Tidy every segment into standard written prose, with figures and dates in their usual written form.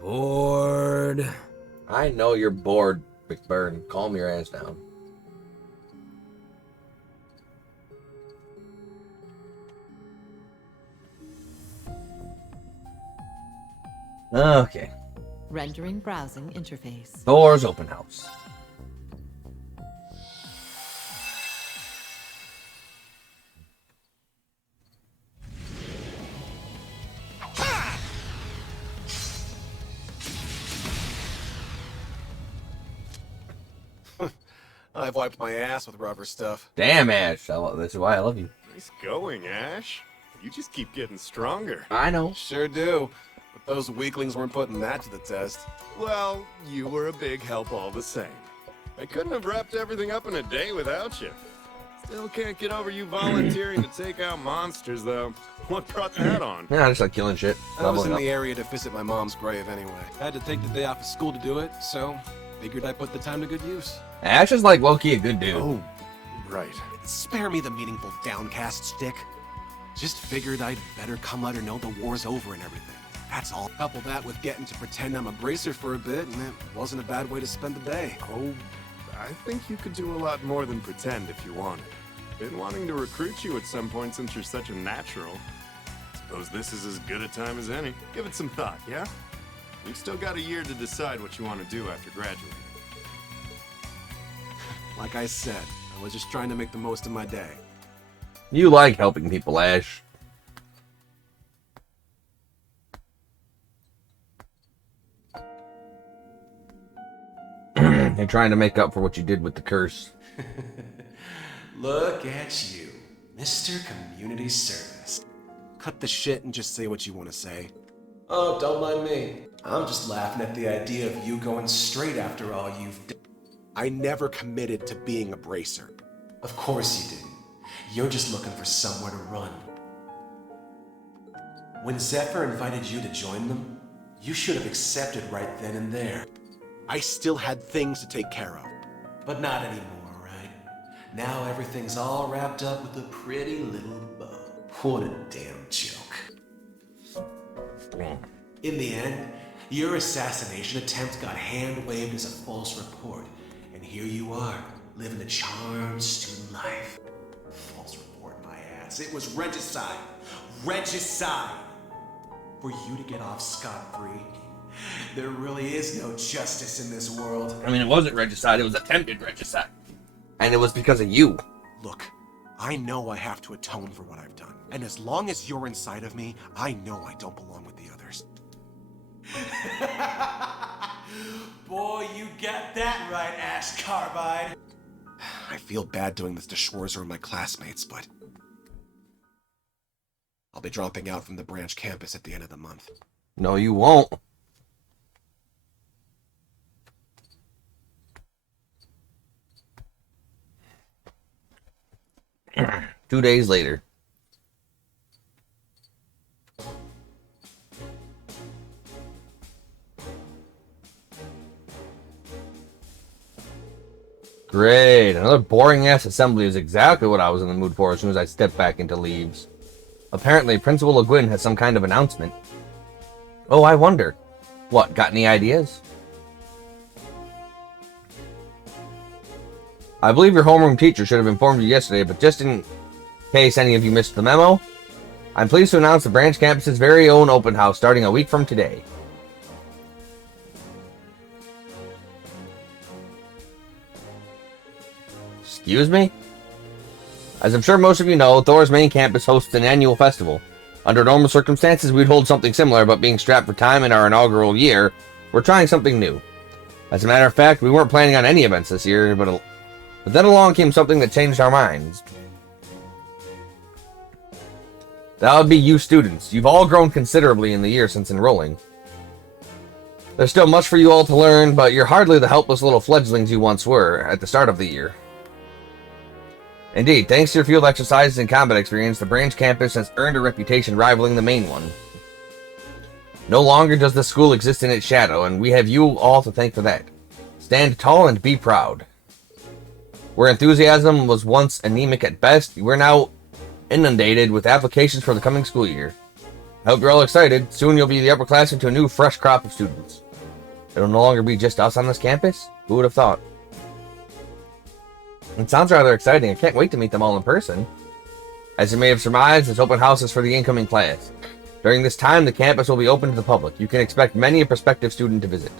Bored. I know you're bored, McBurn. Calm your ass down. Okay. Rendering browsing interface. Thor's open house. I've wiped my ass with rubber stuff. Damn, Ash. This is why I love you. Nice going, Ash. You just keep getting stronger. I know. Sure do. But those weaklings weren't putting that to the test. Well, you were a big help all the same. I couldn't have wrapped everything up in a day without you. Still can't get over you volunteering to take out monsters, though. What brought that on? Yeah, I just like killing shit. I was Leveling in up. the area to visit my mom's grave anyway. I had to take the day off of school to do it, so figured I'd put the time to good use. Ash is like low-key a good dude. Oh, right. Spare me the meaningful downcast stick. Just figured I'd better come let her know the war's over and everything. That's all. Couple that with getting to pretend I'm a bracer for a bit, and it wasn't a bad way to spend the day. Oh, I think you could do a lot more than pretend if you wanted. Been wanting to recruit you at some point since you're such a natural. Suppose this is as good a time as any. Give it some thought, yeah? You've still got a year to decide what you want to do after graduating. Like I said, I was just trying to make the most of my day. You like helping people, Ash. You're trying to make up for what you did with the curse. Look at you, Mr. Community Service. Cut the shit and just say what you want to say. Oh, don't mind me. I'm just laughing at the idea of you going straight after all you've done. I never committed to being a bracer. Of course you didn't. You're just looking for somewhere to run. When Zephyr invited you to join them, you should have accepted right then and there. I still had things to take care of. But not anymore, right? Now everything's all wrapped up with a pretty little bow. What a damn joke. In the end, your assassination attempt got hand-waved as a false report. And here you are, living a charmed student life. False report, my ass. It was regicide. Regicide! For you to get off scot-free. There really is no justice in this world. I mean, it wasn't regicide, it was attempted regicide. And it was because of you. Look, I know I have to atone for what I've done. And as long as you're inside of me, I know I don't belong with the others. Boy, you got that right, Ash Carbide. I feel bad doing this to Schwarzer and my classmates, but I'll be dropping out from the branch campus at the end of the month. No, you won't. Two days later. Great. Another boring-ass assembly is exactly what I was in the mood for as soon as I stepped back into Leaves. Apparently, Principal Le Guin has some kind of announcement. Oh, I wonder. What, got any ideas? I believe your homeroom teacher should have informed you yesterday, but just in case any of you missed the memo, I'm pleased to announce the branch campus's very own open house starting a week from today. Excuse me? As I'm sure most of you know, Thor's main campus hosts an annual festival. Under normal circumstances, we'd hold something similar, but being strapped for time in our inaugural year, we're trying something new. As a matter of fact, we weren't planning on any events this year, but then along came something that changed our minds. That would be you students. You've all grown considerably in the year since enrolling. There's still much for you all to learn, but you're hardly the helpless little fledglings you once were at the start of the year. Indeed, thanks to your field exercises and combat experience, the branch campus has earned a reputation rivaling the main one. No longer does the school exist in its shadow, and we have you all to thank for that. Stand tall and be proud. Where enthusiasm was once anemic at best, we're now inundated with applications for the coming school year. I hope you're all excited. Soon you'll be the upperclassmen to a new, fresh crop of students. It'll no longer be just us on this campus? Who would have thought? It sounds rather exciting. I can't wait to meet them all in person. As you may have surmised, this open house is for the incoming class. During this time, the campus will be open to the public. You can expect many a prospective student to visit.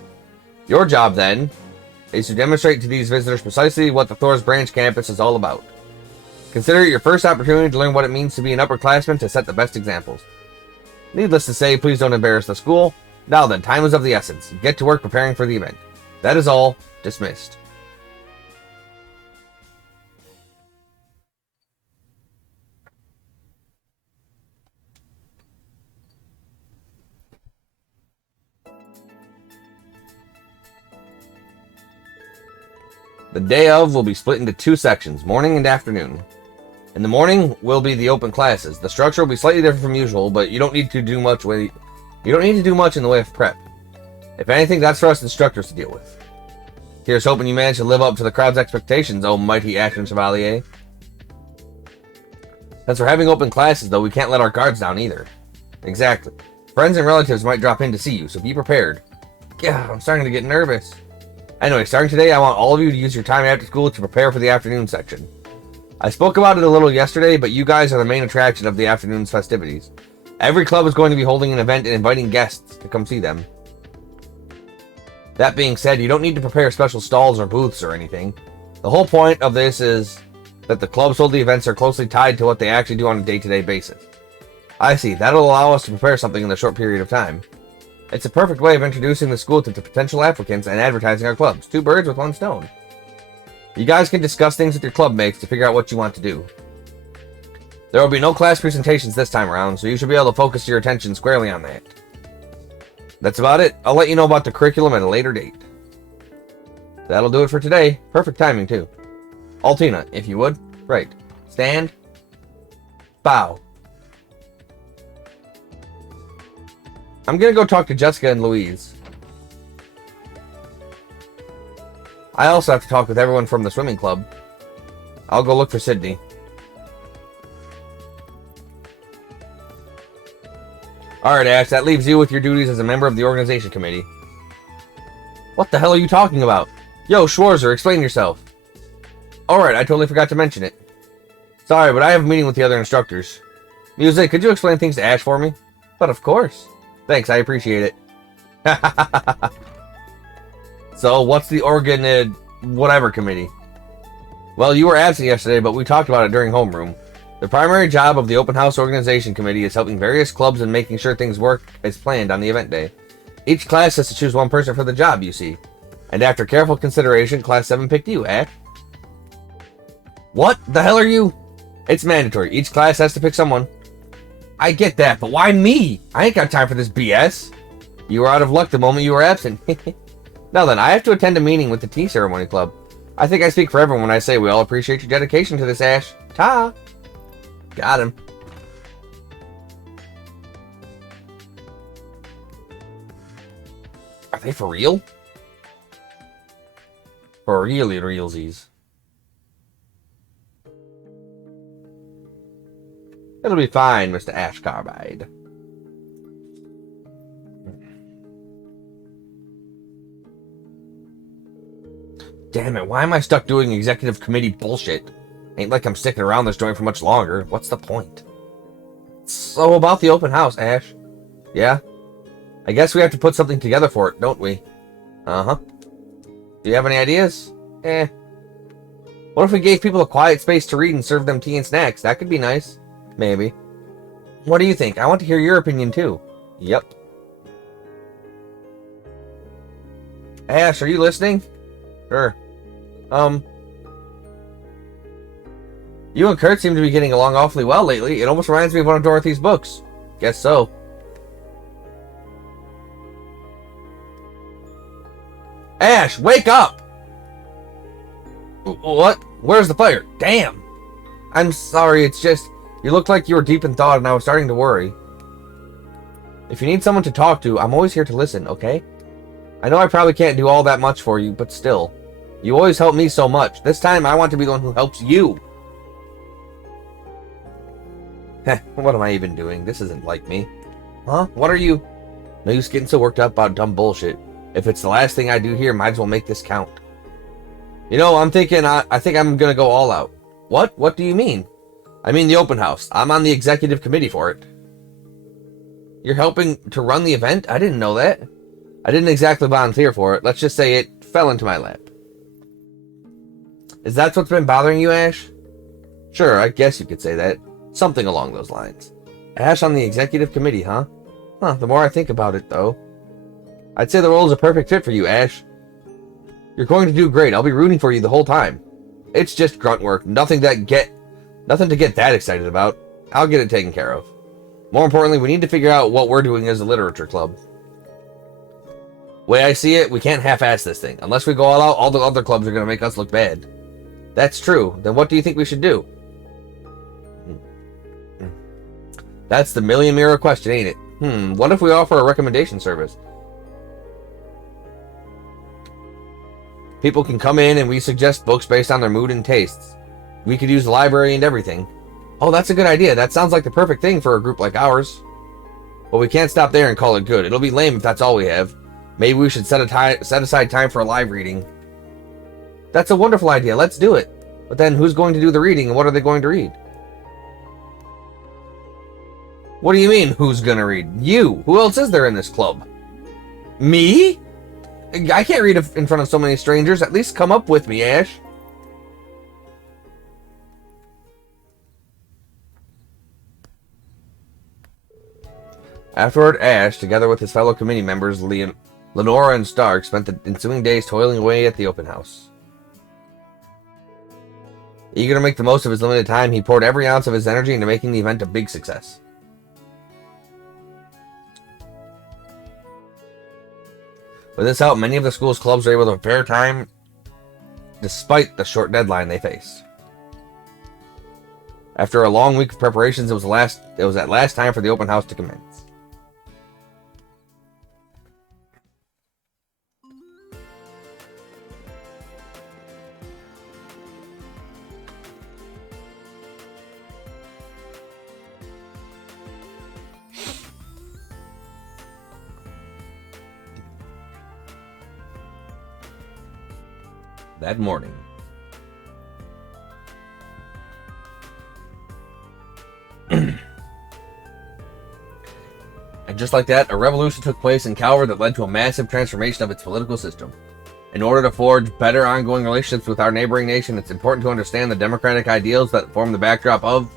Your job, then, is to demonstrate to these visitors precisely what the Thor's Branch campus is all about. Consider it your first opportunity to learn what it means to be an upperclassman to set the best examples. Needless to say, please don't embarrass the school. Now then, time is of the essence. Get to work preparing for the event. That is all. Dismissed. The day of will be split into two sections, morning and afternoon. In the morning will be the open classes. The structure will be slightly different from usual, but you don't need to do much in the way of prep. If anything, that's for us instructors to deal with. Here's hoping you manage to live up to the crowd's expectations, oh mighty Action Chevalier. Since we're having open classes, though, we can't let our guards down either. Exactly. Friends and relatives might drop in to see you, so be prepared. Yeah, I'm starting to get nervous. Anyway, starting today, I want all of you to use your time after school to prepare for the afternoon section. I spoke about it a little yesterday, but you guys are the main attraction of the afternoon's festivities. Every club is going to be holding an event and inviting guests to come see them. That being said, you don't need to prepare special stalls or booths or anything. The whole point of this is that the clubs hold the events are closely tied to what they actually do on a day-to-day basis. I see, that'll allow us to prepare something in a short period of time. It's a perfect way of introducing the school to the potential applicants and advertising our clubs. Two birds with one stone. You guys can discuss things with your club mates to figure out what you want to do. There will be no class presentations this time around, so you should be able to focus your attention squarely on that. That's about it. I'll let you know about the curriculum at a later date. That'll do it for today. Perfect timing, too. Altina, if you would. Right. Stand. Bow. I'm gonna go talk to Jessica and Louise. I also have to talk with everyone from the swimming club. I'll go look for Sydney. Alright, Ash, that leaves you with your duties as a member of the organization committee. What the hell are you talking about? Yo, Schwarzer, explain yourself. Alright, I totally forgot to mention it. Sorry, but I have a meeting with the other instructors. Music, could you explain things to Ash for me? But of course. Thanks, I appreciate it. So, what's the whatever committee? Well, you were absent yesterday, but we talked about it during homeroom. The primary job of the Open House Organization Committee is helping various clubs and making sure things work as planned on the event day. Each class has to choose one person for the job, you see. And after careful consideration, Class 7 picked you, Ash. What the hell are you? It's mandatory. Each class has to pick someone. I get that, but why me? I ain't got time for this BS. You were out of luck the moment you were absent. Now then, I have to attend a meeting with the Tea Ceremony Club. I think I speak for everyone when I say we all appreciate your dedication to this, Ash. Ta! Got him. Are they for real? For really realsies. It'll be fine, Mr. Ash Carbide. Damn it, why am I stuck doing executive committee bullshit? Ain't like I'm sticking around this joint for much longer. What's the point? So about the open house, Ash. Yeah? I guess we have to put something together for it, don't we? Uh-huh. Do you have any ideas? What if we gave people a quiet space to read and serve them tea and snacks? That could be nice. Maybe. What do you think? I want to hear your opinion, too. Yep. Ash, are you listening? Sure. You and Kurt seem to be getting along awfully well lately. It almost reminds me of one of Dorothy's books. Guess so. Ash, wake up! What? Where's the fire? Damn! I'm sorry, it's just... You looked like you were deep in thought and I was starting to worry. If you need someone to talk to, I'm always here to listen, okay? I know I probably can't do all that much for you, but still. You always help me so much. This time I want to be the one who helps you. Heh, what am I even doing? This isn't like me. Huh? What are you? No use getting so worked up about dumb bullshit. If it's the last thing I do here, might as well make this count. You know, I'm thinking, I think I'm gonna go all out. What? What do you mean? I mean the open house. I'm on the executive committee for it. You're helping to run the event? I didn't know that. I didn't exactly volunteer for it. Let's just say it fell into my lap. Is that what's been bothering you, Ash? Sure, I guess you could say that. Something along those lines. Ash on the executive committee, huh? Huh, the more I think about it, though. I'd say the role is a perfect fit for you, Ash. You're going to do great. I'll be rooting for you the whole time. It's just grunt work. Nothing to get that excited about. I'll get it taken care of. More importantly, we need to figure out what we're doing as a literature club. Way I see it, we can't half-ass this thing. Unless we go all out, all the other clubs are going to make us look bad. That's true. Then what do you think we should do? That's the million-mirror question, ain't it? What if we offer a recommendation service? People can come in and we suggest books based on their mood and tastes. We could use the library and everything. Oh, that's a good idea. That sounds like the perfect thing for a group like ours. But we can't stop there and call it good. It'll be lame if that's all we have. Maybe we should set aside time for a live reading. That's a wonderful idea. Let's do it. But then who's going to do the reading and what are they going to read? What do you mean, who's gonna read? You! Who else is there in this club? Me? I can't read in front of so many strangers. At least come up with me, Ash. Afterward, Ash, together with his fellow committee members, Lenora and Stark, spent the ensuing days toiling away at the open house. Eager to make the most of his limited time, he poured every ounce of his energy into making the event a big success. With this help, many of the school's clubs were able to fair time despite the short deadline they faced. After a long week of preparations, it was at last time for the open house to commence. That morning. And just like that, a revolution took place in Calvert that led to a massive transformation of its political system. In order to forge better ongoing relationships with our neighboring nation, it's important to understand the democratic ideals that form the backdrop of...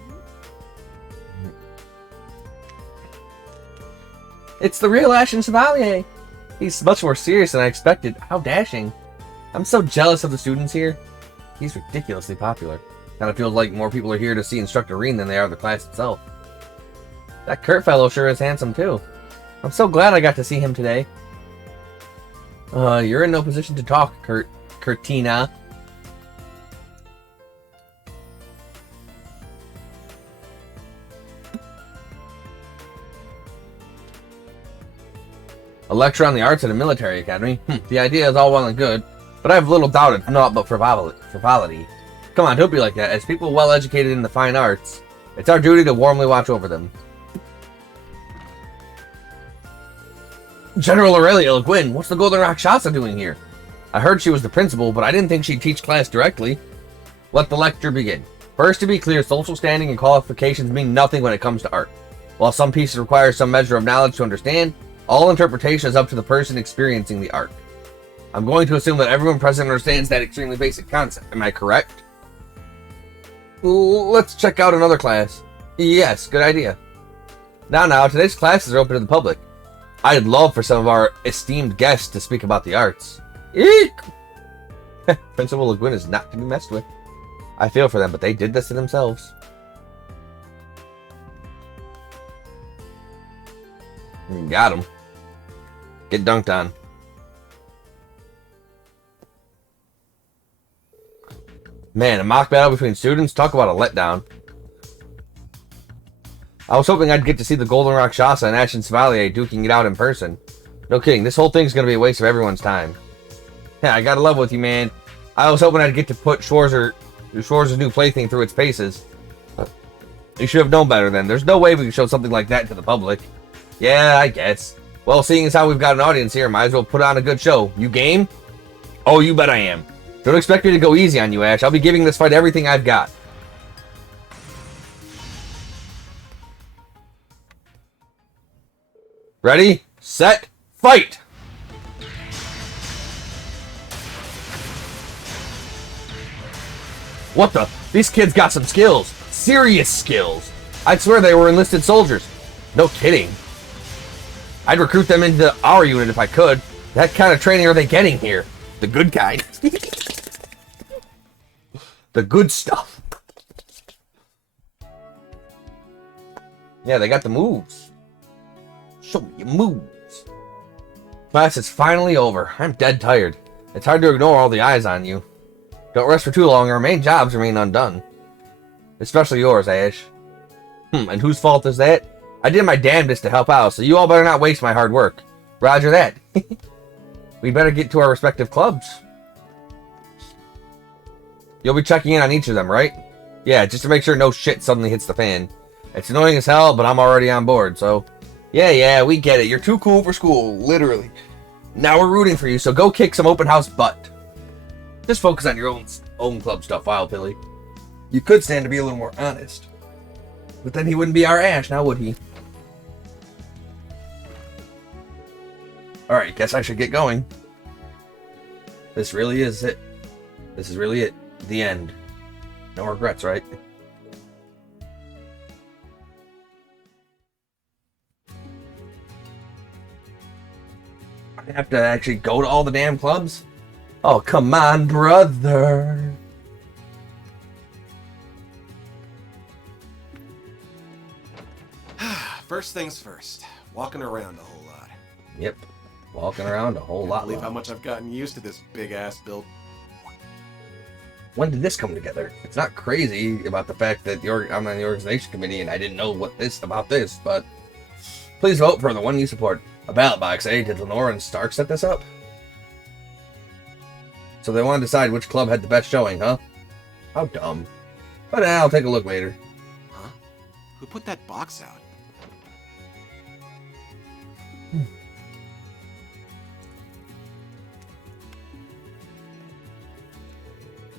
It's the real Ashen Chevalier! He's much more serious than I expected. How dashing. I'm so jealous of the students here. He's ridiculously popular. Kinda feels like more people are here to see Instructor Reen than they are the class itself. That Kurt fellow sure is handsome too. I'm so glad I got to see him today. You're in no position to talk, Kurtina. A lecture on the arts at a military academy? The idea is all well and good, but I have little doubt it's not but frivolity. Come on, don't be like that. As people well educated in the fine arts, it's our duty to warmly watch over them. General Aurelia Le Guin, what's the Golden Rakshasa doing here? I heard she was the principal, but I didn't think she'd teach class directly. Let the lecture begin. First, to be clear, social standing and qualifications mean nothing when it comes to art. While some pieces require some measure of knowledge to understand, all interpretation is up to the person experiencing the art. I'm going to assume that everyone present understands that extremely basic concept. Am I correct? Let's check out another class. Yes, good idea. Now, today's classes are open to the public. I'd love for some of our esteemed guests to speak about the arts. Eek! Principal Le Guin is not to be messed with. I feel for them, but they did this to themselves. Got him. Get dunked on. Man, a mock battle between students? Talk about a letdown. I was hoping I'd get to see the Golden Rakshasa and Ashen Chevalier duking it out in person. No kidding, this whole thing's gonna be a waste of everyone's time. Yeah, I gotta level with you, man. I was hoping I'd get to put Schwarzer's new plaything through its paces. You should have known better then. There's no way we could show something like that to the public. Yeah, I guess. Well, seeing as how we've got an audience here, might as well put on a good show. You game? Oh, you bet I am. Don't expect me to go easy on you, Ash. I'll be giving this fight everything I've got. Ready, set, fight! What the? These kids got some skills. Serious skills. I'd swear they were enlisted soldiers. No kidding. I'd recruit them into our unit if I could. That kind of training are they getting here? The good kind. The good stuff. Yeah, they got the moves. Show me your moves. Class is finally over. I'm dead tired. It's hard to ignore all the eyes on you. Don't rest for too long, our main jobs remain undone. Especially yours, Ash. And whose fault is that? I did my damnedest to help out, so you all better not waste my hard work. Roger that. We better get to our respective clubs. You'll be checking in on each of them, right? Yeah, just to make sure no shit suddenly hits the fan. It's annoying as hell, but I'm already on board, so... Yeah, we get it. You're too cool for school, literally. Now we're rooting for you, so go kick some open house butt. Just focus on your own club stuff, Wild Billy. You could stand to be a little more honest. But then he wouldn't be our Ash, now would he? Alright, guess I should get going. This really is it. This is really it. The end. No regrets, right? I have to actually go to all the damn clubs? Oh, come on, brother. First things first. Walking around a whole lot. Yep. Walking around a whole lot. Can't believe how much I've gotten used to this big-ass build. When did this come together? It's not crazy about the fact that I'm on the organization committee and I didn't know about this, but please vote for the one you support. A ballot box, eh? Did Lenore and Stark set this up? So they want to decide which club had the best showing, huh? How dumb. But I'll take a look later. Huh? Who put that box out?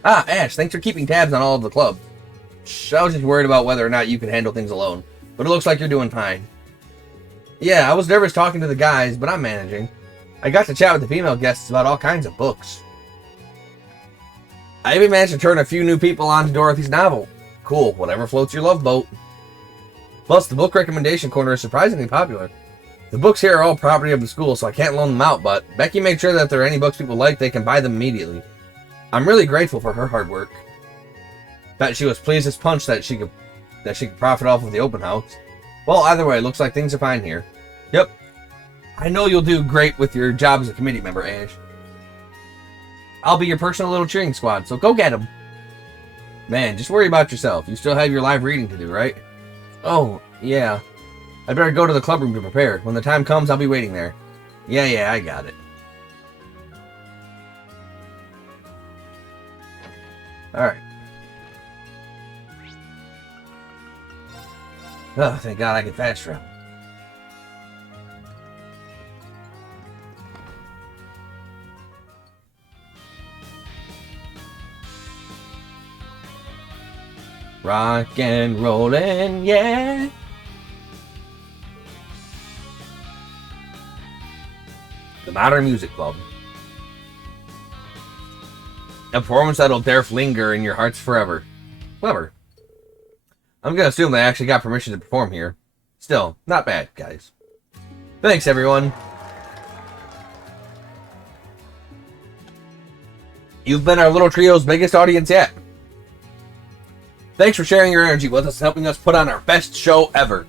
Ah, Ash, thanks for keeping tabs on all of the club. Shh, I was just worried about whether or not you could handle things alone. But it looks like you're doing fine. Yeah, I was nervous talking to the guys, but I'm managing. I got to chat with the female guests about all kinds of books. I even managed to turn a few new people on to Dorothy's novel. Cool, whatever floats your love boat. Plus, the book recommendation corner is surprisingly popular. The books here are all property of the school, so I can't loan them out, but Becky made sure that if there are any books people like, they can buy them immediately. I'm really grateful for her hard work. Bet she was pleased as punch that she could profit off of the open house. Well, either way, looks like things are fine here. Yep. I know you'll do great with your job as a committee member, Ash. I'll be your personal little cheering squad, so go get 'em. Man, just worry about yourself. You still have your live reading to do, right? Oh, yeah. I'd better go to the club room to prepare. When the time comes, I'll be waiting there. Yeah, I got it. Alright. Oh, thank God I can fast travel. Rock and rollin', yeah. The Modern Music Club. A performance that'll dare linger in your hearts forever. Clever. I'm gonna assume they actually got permission to perform here. Still, not bad, guys. Thanks, everyone. You've been our little trio's biggest audience yet. Thanks for sharing your energy with us and helping us put on our best show ever.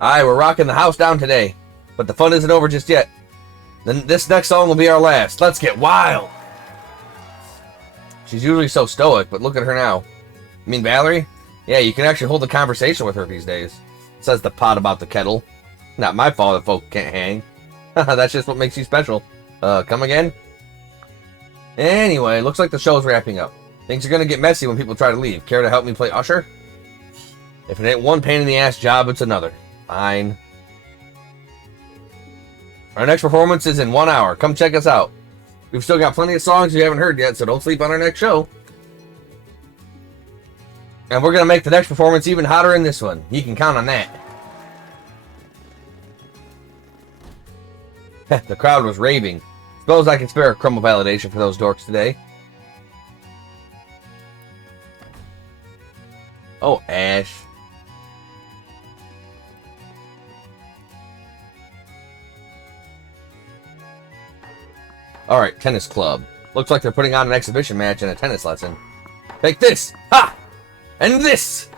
Aye, we're rocking the house down today, but the fun isn't over just yet. Then this next song will be our last. Let's get wild. She's usually so stoic, but look at her now. You mean Valerie? Yeah, you can actually hold a conversation with her these days. Says the pot about the kettle. Not my fault if folk can't hang. That's just what makes you special. Come again? Anyway, looks like the show's wrapping up. Things are gonna get messy when people try to leave. Care to help me play usher? If it ain't one pain in the ass job, it's another. Fine. Our next performance is in 1 hour. Come check us out. We've still got plenty of songs you haven't heard yet, so don't sleep on our next show. And we're going to make the next performance even hotter than this one. You can count on that. The crowd was raving. Suppose I can spare a crumb of validation for those dorks today. Oh, Ash. Alright, tennis club. Looks like they're putting on an exhibition match and a tennis lesson. Take this! Ha! And this!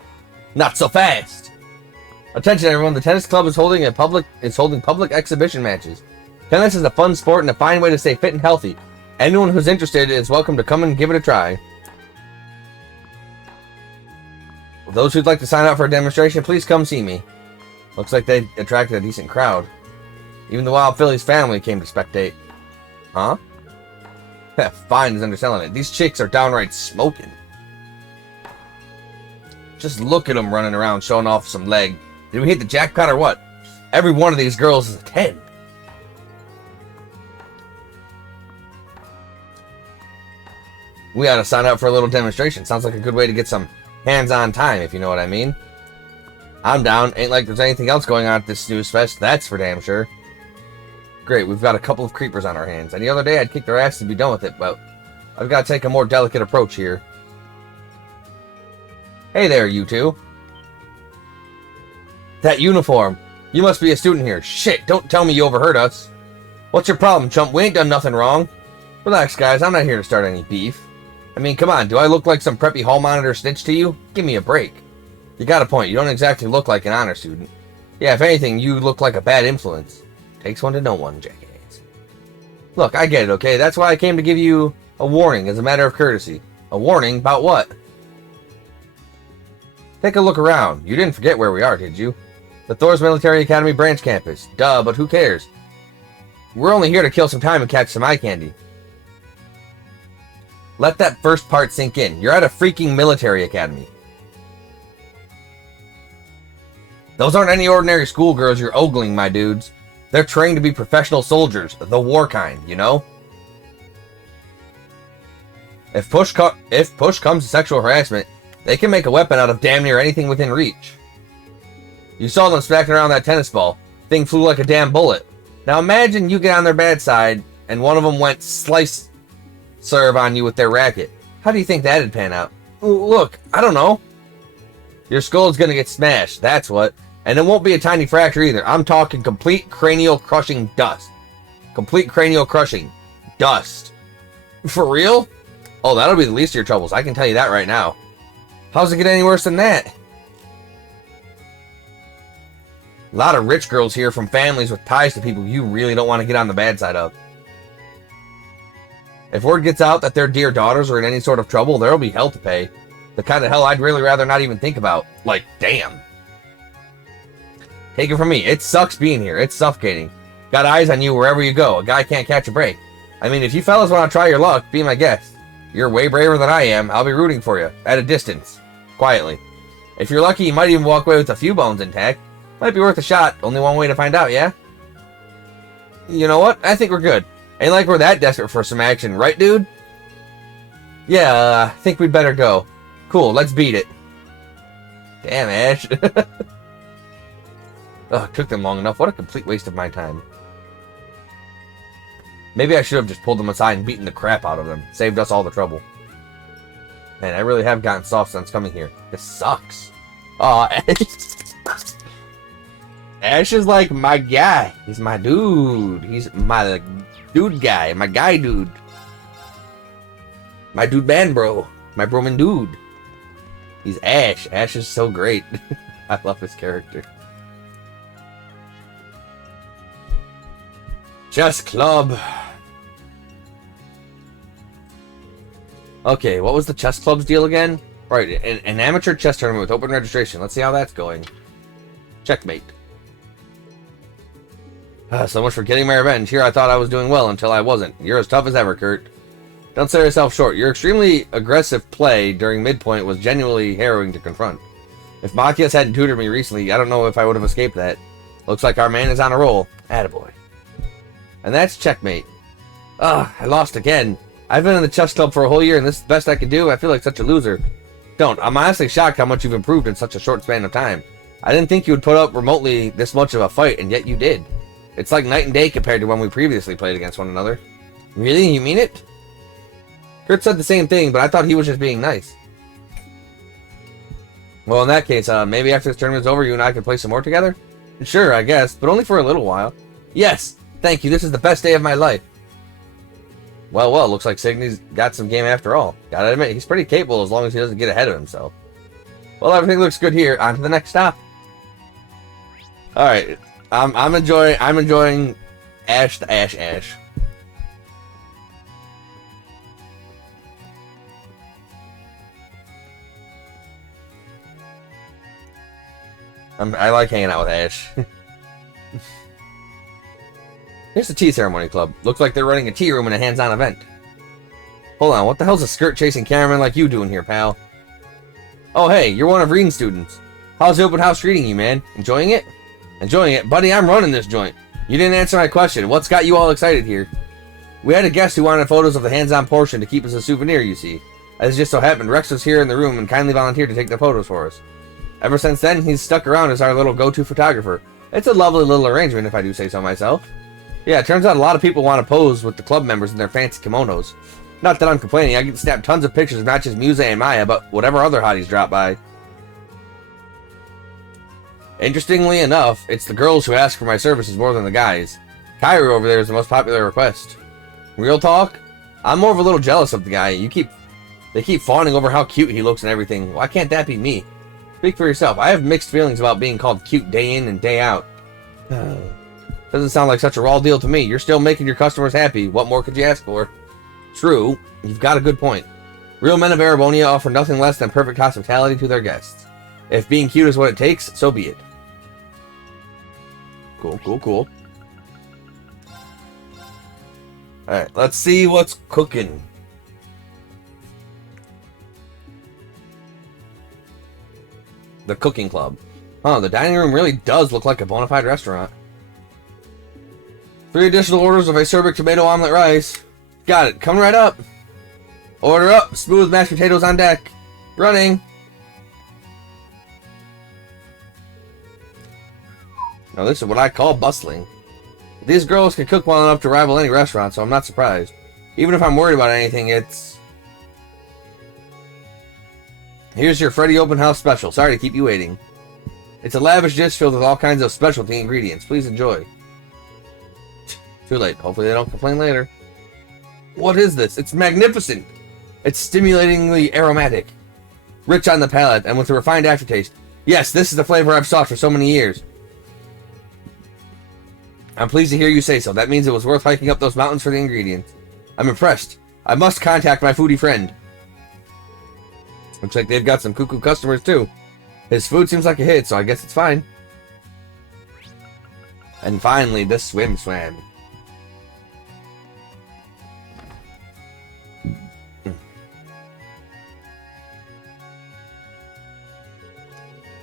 Not so fast! Attention everyone, the tennis club is holding public exhibition matches. Tennis is a fun sport and a fine way to stay fit and healthy. Anyone who's interested is welcome to come and give it a try. Those who'd like to sign up for a demonstration, please come see me. Looks like they attracted a decent crowd. Even the Wild Phillies family came to spectate. Huh? Fine is underselling it. These chicks are downright smoking. Just look at them running around showing off some leg. Did we hit the jackpot or what? Every one of these girls is a 10. We ought to sign up for a little demonstration. Sounds like a good way to get some hands-on time, if you know what I mean. I'm down. Ain't like there's anything else going on at this snooze fest, that's for damn sure. Great, we've got a couple of creepers on our hands. Any other day I'd kick their ass and be done with it, but I've got to take a more delicate approach here. Hey there, you two. That uniform. You must be a student here. Shit, don't tell me you overheard us. What's your problem, chump? We ain't done nothing wrong. Relax, guys. I'm not here to start any beef. I mean, come on. Do I look like some preppy hall monitor snitch to you? Give me a break. You got a point. You don't exactly look like an honor student. Yeah, if anything, you look like a bad influence. Takes one to know one, jackass. Look, I get it, okay? That's why I came to give you a warning as a matter of courtesy. A warning about what? Take a look around. You didn't forget where we are, did you? The Thor's Military Academy branch campus. Duh, but who cares? We're only here to kill some time and catch some eye candy. Let that first part sink in. You're at a freaking military academy. Those aren't any ordinary schoolgirls you're ogling, my dudes. They're trained to be professional soldiers, the war kind, you know? If push comes to sexual harassment, they can make a weapon out of damn near anything within reach. You saw them smacking around that tennis ball. Thing flew like a damn bullet. Now imagine you get on their bad side, and one of them went slice serve on you with their racket. How do you think that'd pan out? Look, I don't know. Your skull's gonna get smashed, that's what. And it won't be a tiny fracture either. I'm talking complete cranial crushing dust. Complete cranial crushing dust. For real? Oh, that'll be the least of your troubles. I can tell you that right now. How's it get any worse than that? A lot of rich girls here from families with ties to people you really don't want to get on the bad side of. If word gets out that their dear daughters are in any sort of trouble, there'll be hell to pay. The kind of hell I'd really rather not even think about. Like, damn. Take it from me, it sucks being here. It's suffocating. Got eyes on you wherever you go. A guy can't catch a break. I mean, if you fellas want to try your luck, be my guest. You're way braver than I am. I'll be rooting for you. At a distance. Quietly. If you're lucky, you might even walk away with a few bones intact. Might be worth a shot. Only one way to find out, yeah? You know what? I think we're good. Ain't like we're that desperate for some action, right, dude? Yeah, I think we'd better go. Cool, let's beat it. Damn, Ash. Ugh, it took them long enough. What a complete waste of my time. Maybe I should have just pulled them aside and beaten the crap out of them. Saved us all the trouble. Man, I really have gotten soft since coming here. This sucks. Aw, Ash. Ash is like my guy. He's my dude. He's my dude guy. My guy dude. My dude man bro. My broman dude. He's Ash. Ash is so great. I love his character. Chess club. Okay, what was the chess club's deal again? Right, an amateur chess tournament with open registration. Let's see how that's going. Checkmate. So much for getting my revenge. Here I thought I was doing well until I wasn't. You're as tough as ever, Kurt. Don't sell yourself short. Your extremely aggressive play during midpoint was genuinely harrowing to confront. If Matthias hadn't tutored me recently, I don't know if I would have escaped that. Looks like our man is on a roll. Attaboy. And that's checkmate. Ugh, I lost again. I've been in the chess club for a whole year, and this is the best I can do. I feel like such a loser. Don't. I'm honestly shocked how much you've improved in such a short span of time. I didn't think you would put up remotely this much of a fight, and yet you did. It's like night and day compared to when we previously played against one another. Really? You mean it? Kurt said the same thing, but I thought he was just being nice. Well, in that case, maybe after this tournament's over, you and I can play some more together? Sure, I guess, but only for a little while. Yes! Thank you, this is the best day of my life. Well, looks like Signy's got some game after all. Gotta admit, he's pretty capable as long as he doesn't get ahead of himself. Well, everything looks good here. On to the next stop. Alright, I'm enjoying Ash to Ash. I like hanging out with Ash. Here's the tea ceremony club. Looks like they're running a tea room and a hands-on event. Hold on, what the hell's a skirt-chasing cameraman like you doing here, pal? Oh, hey, you're one of Rean's students. How's the open house treating you, man? Enjoying it? Enjoying it? Buddy, I'm running this joint. You didn't answer my question. What's got you all excited here? We had a guest who wanted photos of the hands-on portion to keep as a souvenir, you see. As it just so happened, Rex was here in the room and kindly volunteered to take the photos for us. Ever since then, he's stuck around as our little go-to photographer. It's a lovely little arrangement, if I do say so myself. Yeah, it turns out a lot of people want to pose with the club members in their fancy kimonos. Not that I'm complaining, I get to snap tons of pictures of not just Muse and Maya, but whatever other hotties drop by. Interestingly enough, it's the girls who ask for my services more than the guys. Kyrie over there is the most popular request. Real talk? I'm more of a little jealous of the guy. They keep fawning over how cute he looks and everything. Why can't that be me? Speak for yourself. I have mixed feelings about being called cute day in and day out. Doesn't sound like such a raw deal to me. You're still making your customers happy. What more could you ask for? True. You've got a good point. Real men of Arabonia offer nothing less than perfect hospitality to their guests. If being cute is what it takes, so be it. Cool. Alright, let's see what's cooking. The cooking club. Huh, the dining room really does look like a bona fide restaurant. 3 additional orders of acerbic tomato omelet rice. Got it. Coming right up. Order up. Smooth mashed potatoes on deck. Running. Now this is what I call bustling. These girls can cook well enough to rival any restaurant, so I'm not surprised. Even if I'm worried about anything, it's... Here's your Freddy Open House special. Sorry to keep you waiting. It's a lavish dish filled with all kinds of specialty ingredients. Please enjoy. Too late. Hopefully they don't complain later. What is this? It's magnificent. It's stimulatingly aromatic. Rich on the palate and with a refined aftertaste. Yes, this is the flavor I've sought for so many years. I'm pleased to hear you say so. That means it was worth hiking up those mountains for the ingredients. I'm impressed. I must contact my foodie friend. Looks like they've got some cuckoo customers too. His food seems like a hit, so I guess it's fine. And finally, the swim.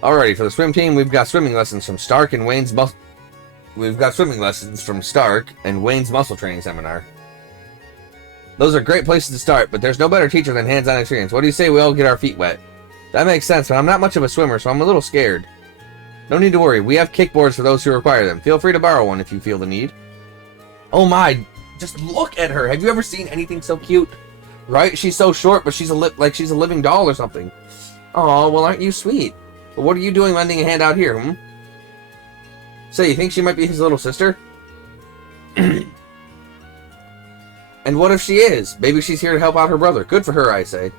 Alrighty, for the swim team, we've got swimming lessons from Stark and Wayne's muscle training seminar. Those are great places to start, but there's no better teacher than hands-on experience. What do you say we all get our feet wet? That makes sense, but I'm not much of a swimmer, so I'm a little scared. No need to worry. We have kickboards for those who require them. Feel free to borrow one if you feel the need. Oh my, just look at her. Have you ever seen anything so cute? Right? She's so short, but she's like she's a living doll or something. Oh, well, aren't you sweet? But what are you doing lending a hand out here, Say, you think she might be his little sister? And what if she is? Maybe she's here to help out her brother. Good for her, I say.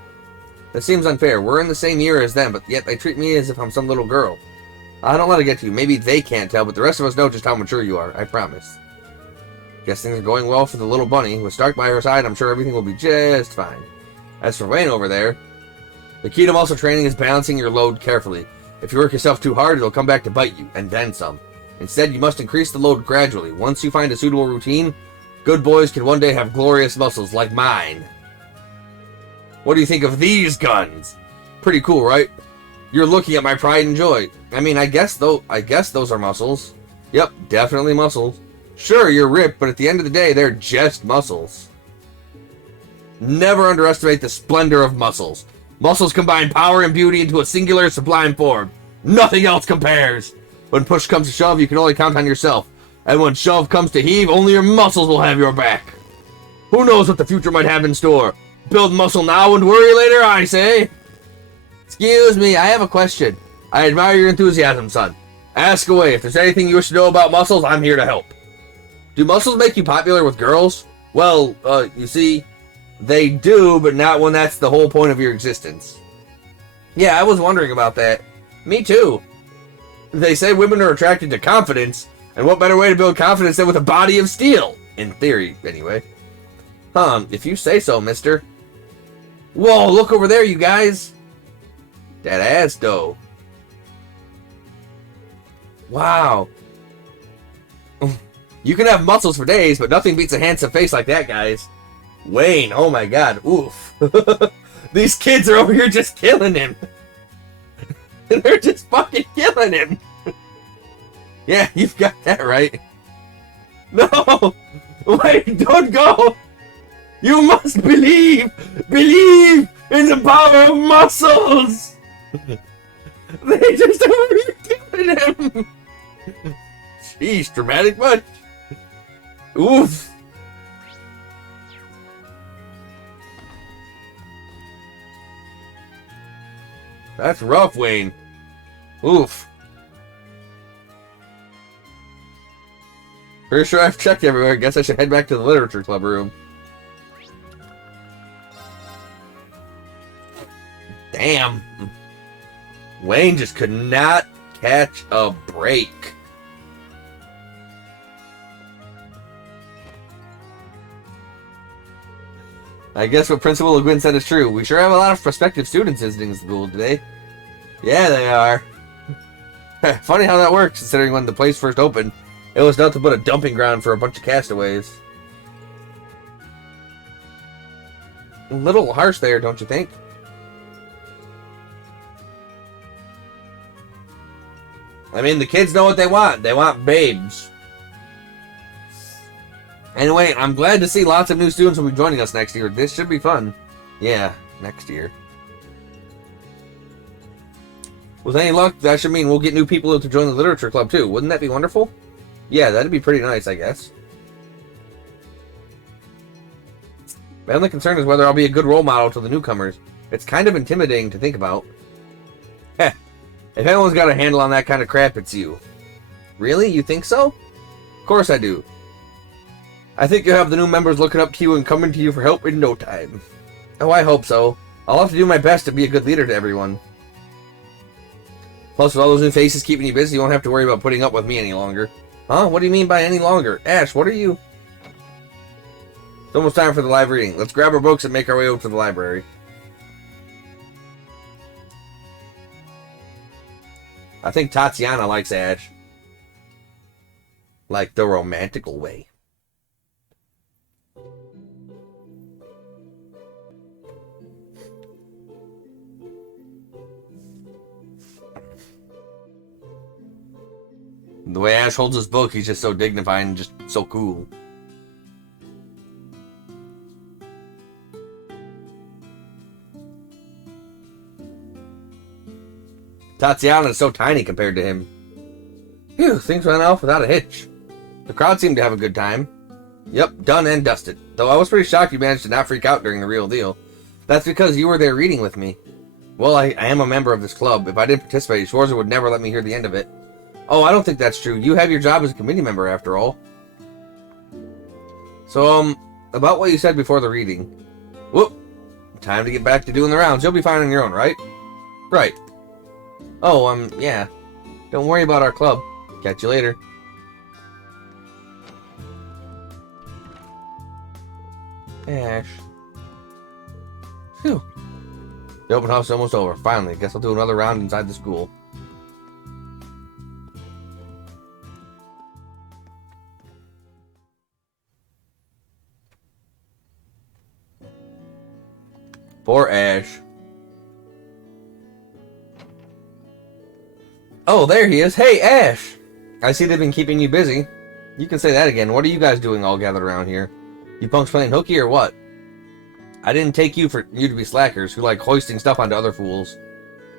That seems unfair. We're in the same year as them, but yet they treat me as if I'm some little girl. Don't let it get to you. Maybe they can't tell, but the rest of us know just how mature you are. I promise. Guess things are going well for the little bunny. With Stark by her side, I'm sure everything will be just fine. As for Wayne over there, the key to muscle training is balancing your load carefully. If you work yourself too hard, it'll come back to bite you, and then some. Instead, you must increase the load gradually. Once you find a suitable routine, good boys can one day have glorious muscles like mine. What do you think of these guns? Pretty cool, right? You're looking at my pride and joy. I mean, I guess those are muscles. Yep, definitely muscles. Sure, you're ripped, but at the end of the day, they're just muscles. Never underestimate the splendor of muscles. Muscles combine power and beauty into a singular, sublime form. Nothing else compares. When push comes to shove, you can only count on yourself. And when shove comes to heave, only your muscles will have your back. Who knows what the future might have in store? Build muscle now and worry later, I say. Excuse me, I have a question. I admire your enthusiasm, son. Ask away. If there's anything you wish to know about muscles, I'm here to help. Do muscles make you popular with girls? Well, you see, they do, but not when that's the whole point of your existence. Yeah, I was wondering about that. Me too. They say women are attracted to confidence, and what better way to build confidence than with a body of steel? In theory, anyway. If you say so, mister. Whoa, look over there, you guys. That ass dough. Wow. You can have muscles for days, but nothing beats a handsome face like that, guys. Wayne, oh my god, oof. These kids are over here just killing him. They're just fucking killing him. Yeah, you've got that right. No! Wait, don't go! You must believe! Believe in the power of muscles! They just over here killing him! Jeez, dramatic much. Oof. That's rough, Wayne. Oof. Pretty sure I've checked everywhere. Guess I should head back to the literature club room. Damn. Wayne just could not catch a break. I guess what Principal Le Guin said is true. We sure have a lot of prospective students visiting school today. Yeah, they are. Funny how that works, considering when the place first opened, it was nothing but a dumping ground for a bunch of castaways. A little harsh there, don't you think? I mean, the kids know what they want. They want babes. Anyway, I'm glad to see lots of new students will be joining us next year. This should be fun. Yeah, next year. With any luck, that should mean we'll get new people to join the literature club too. Wouldn't that be wonderful? Yeah, that'd be pretty nice, I guess. My only concern is whether I'll be a good role model to the newcomers. It's kind of intimidating to think about. Heh. If anyone's got a handle on that kind of crap, it's you. Really? You think so? Of course I do. I think you'll have the new members looking up to you and coming to you for help in no time. Oh, I hope so. I'll have to do my best to be a good leader to everyone. Plus, with all those new faces keeping you busy, you won't have to worry about putting up with me any longer. Huh? What do you mean by any longer? Ash, what are you... It's almost time for the live reading. Let's grab our books and make our way over to the library. I think Tatiana likes Ash. Like the romantical way. The way Ash holds his book, he's just so dignified and just so cool. Tatiana is so tiny compared to him. Phew, things went off without a hitch. The crowd seemed to have a good time. Yep, done and dusted. Though I was pretty shocked you managed to not freak out during the real deal. That's because you were there reading with me. Well, I am a member of this club. If I didn't participate, Schwarzer would never let me hear the end of it. Oh, I don't think that's true. You have your job as a committee member, after all. So, about what you said before the reading. Whoop. Time to get back to doing the rounds. You'll be fine on your own, right? Right. Oh, yeah. Don't worry about our club. Catch you later. Ash. Phew. The open house is almost over. Finally, guess I'll do another round inside the school. Poor Ash. Oh, there he is. Hey, Ash! I see they've been keeping you busy. You can say that again. What are you guys doing all gathered around here? You punks playing hooky or what? I didn't take you for you to be slackers who like hoisting stuff onto other fools.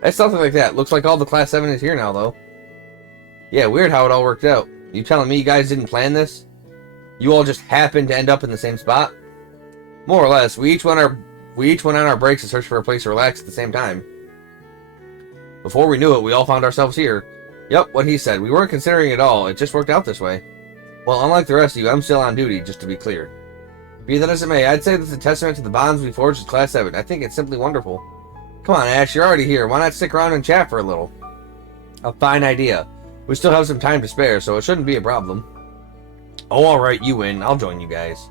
It's something like that. Looks like all the Class 7 is here now, though. Yeah, weird how it all worked out. You telling me you guys didn't plan this? You all just happened to end up in the same spot? More or less. We each went on our breaks to search for a place to relax at the same time. Before we knew it, we all found ourselves here. Yep, what he said. We weren't considering it all. It just worked out this way. Well, unlike the rest of you, I'm still on duty, just to be clear. Be that as it may, I'd say this is a testament to the bonds we forged with Class 7. I think it's simply wonderful. Come on, Ash, you're already here. Why not stick around and chat for a little? A fine idea. We still have some time to spare, so it shouldn't be a problem. Oh, alright, you win. I'll join you guys.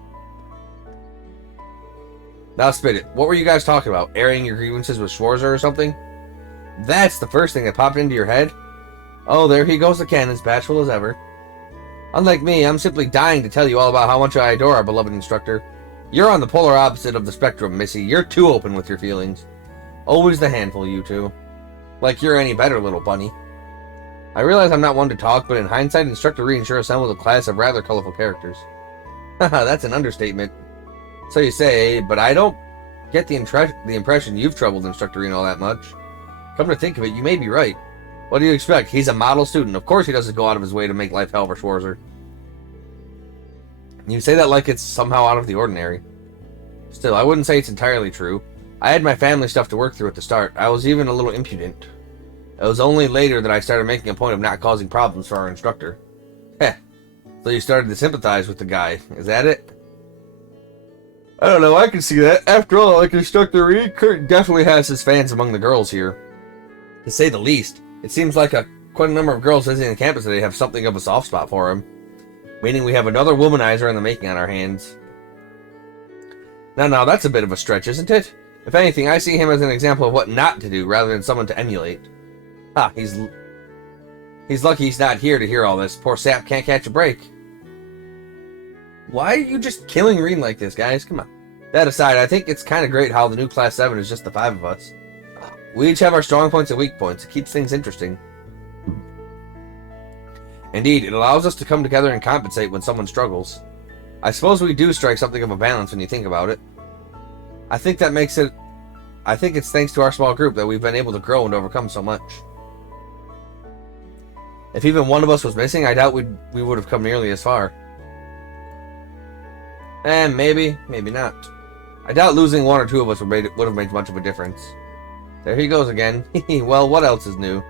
Now spit it. What were you guys talking about? Airing your grievances with Schwarzer or something? That's the first thing that popped into your head? Oh, there he goes again, as bashful as ever. Unlike me, I'm simply dying to tell you all about how much I adore our beloved instructor. You're on the polar opposite of the spectrum, Missy. You're too open with your feelings. Always the handful, you two. Like you're any better, little bunny. I realize I'm not one to talk, but in hindsight, Instructor Rean sure assembled a class of rather colorful characters. Haha, that's an understatement. So you say, but I don't get the impression you've troubled Instructor Rean all that much. Come to think of it, you may be right. What do you expect? He's a model student. Of course he doesn't go out of his way to make life hell for Schwarzer. You say that like it's somehow out of the ordinary. Still, I wouldn't say it's entirely true. I had my family stuff to work through at the start. I was even a little impudent. It was only later that I started making a point of not causing problems for our instructor. Heh. So you started to sympathize with the guy. Is that it? I don't know, I can see that. After all, like Instructor Reed, Kurt definitely has his fans among the girls here. To say the least, it seems like quite a number of girls visiting the campus today have something of a soft spot for him. Meaning we have another womanizer in the making on our hands. Now, that's a bit of a stretch, isn't it? If anything, I see him as an example of what not to do, rather than someone to emulate. Ah, he's lucky he's not here to hear all this. Poor sap can't catch a break. Why are you just killing Rean like this, guys? Come on. That aside, I think it's kind of great how the new Class 7 is just the 5 of us. We each have our strong points and weak points. It keeps things interesting. Indeed, it allows us to come together and compensate when someone struggles. I suppose we do strike something of a balance when you think about it. I think it's thanks to our small group that we've been able to grow and overcome so much. If even one of us was missing, I doubt we would have come nearly as far. And maybe not. I doubt losing one or two of us would have made much of a difference. There he goes again. Well, what else is new?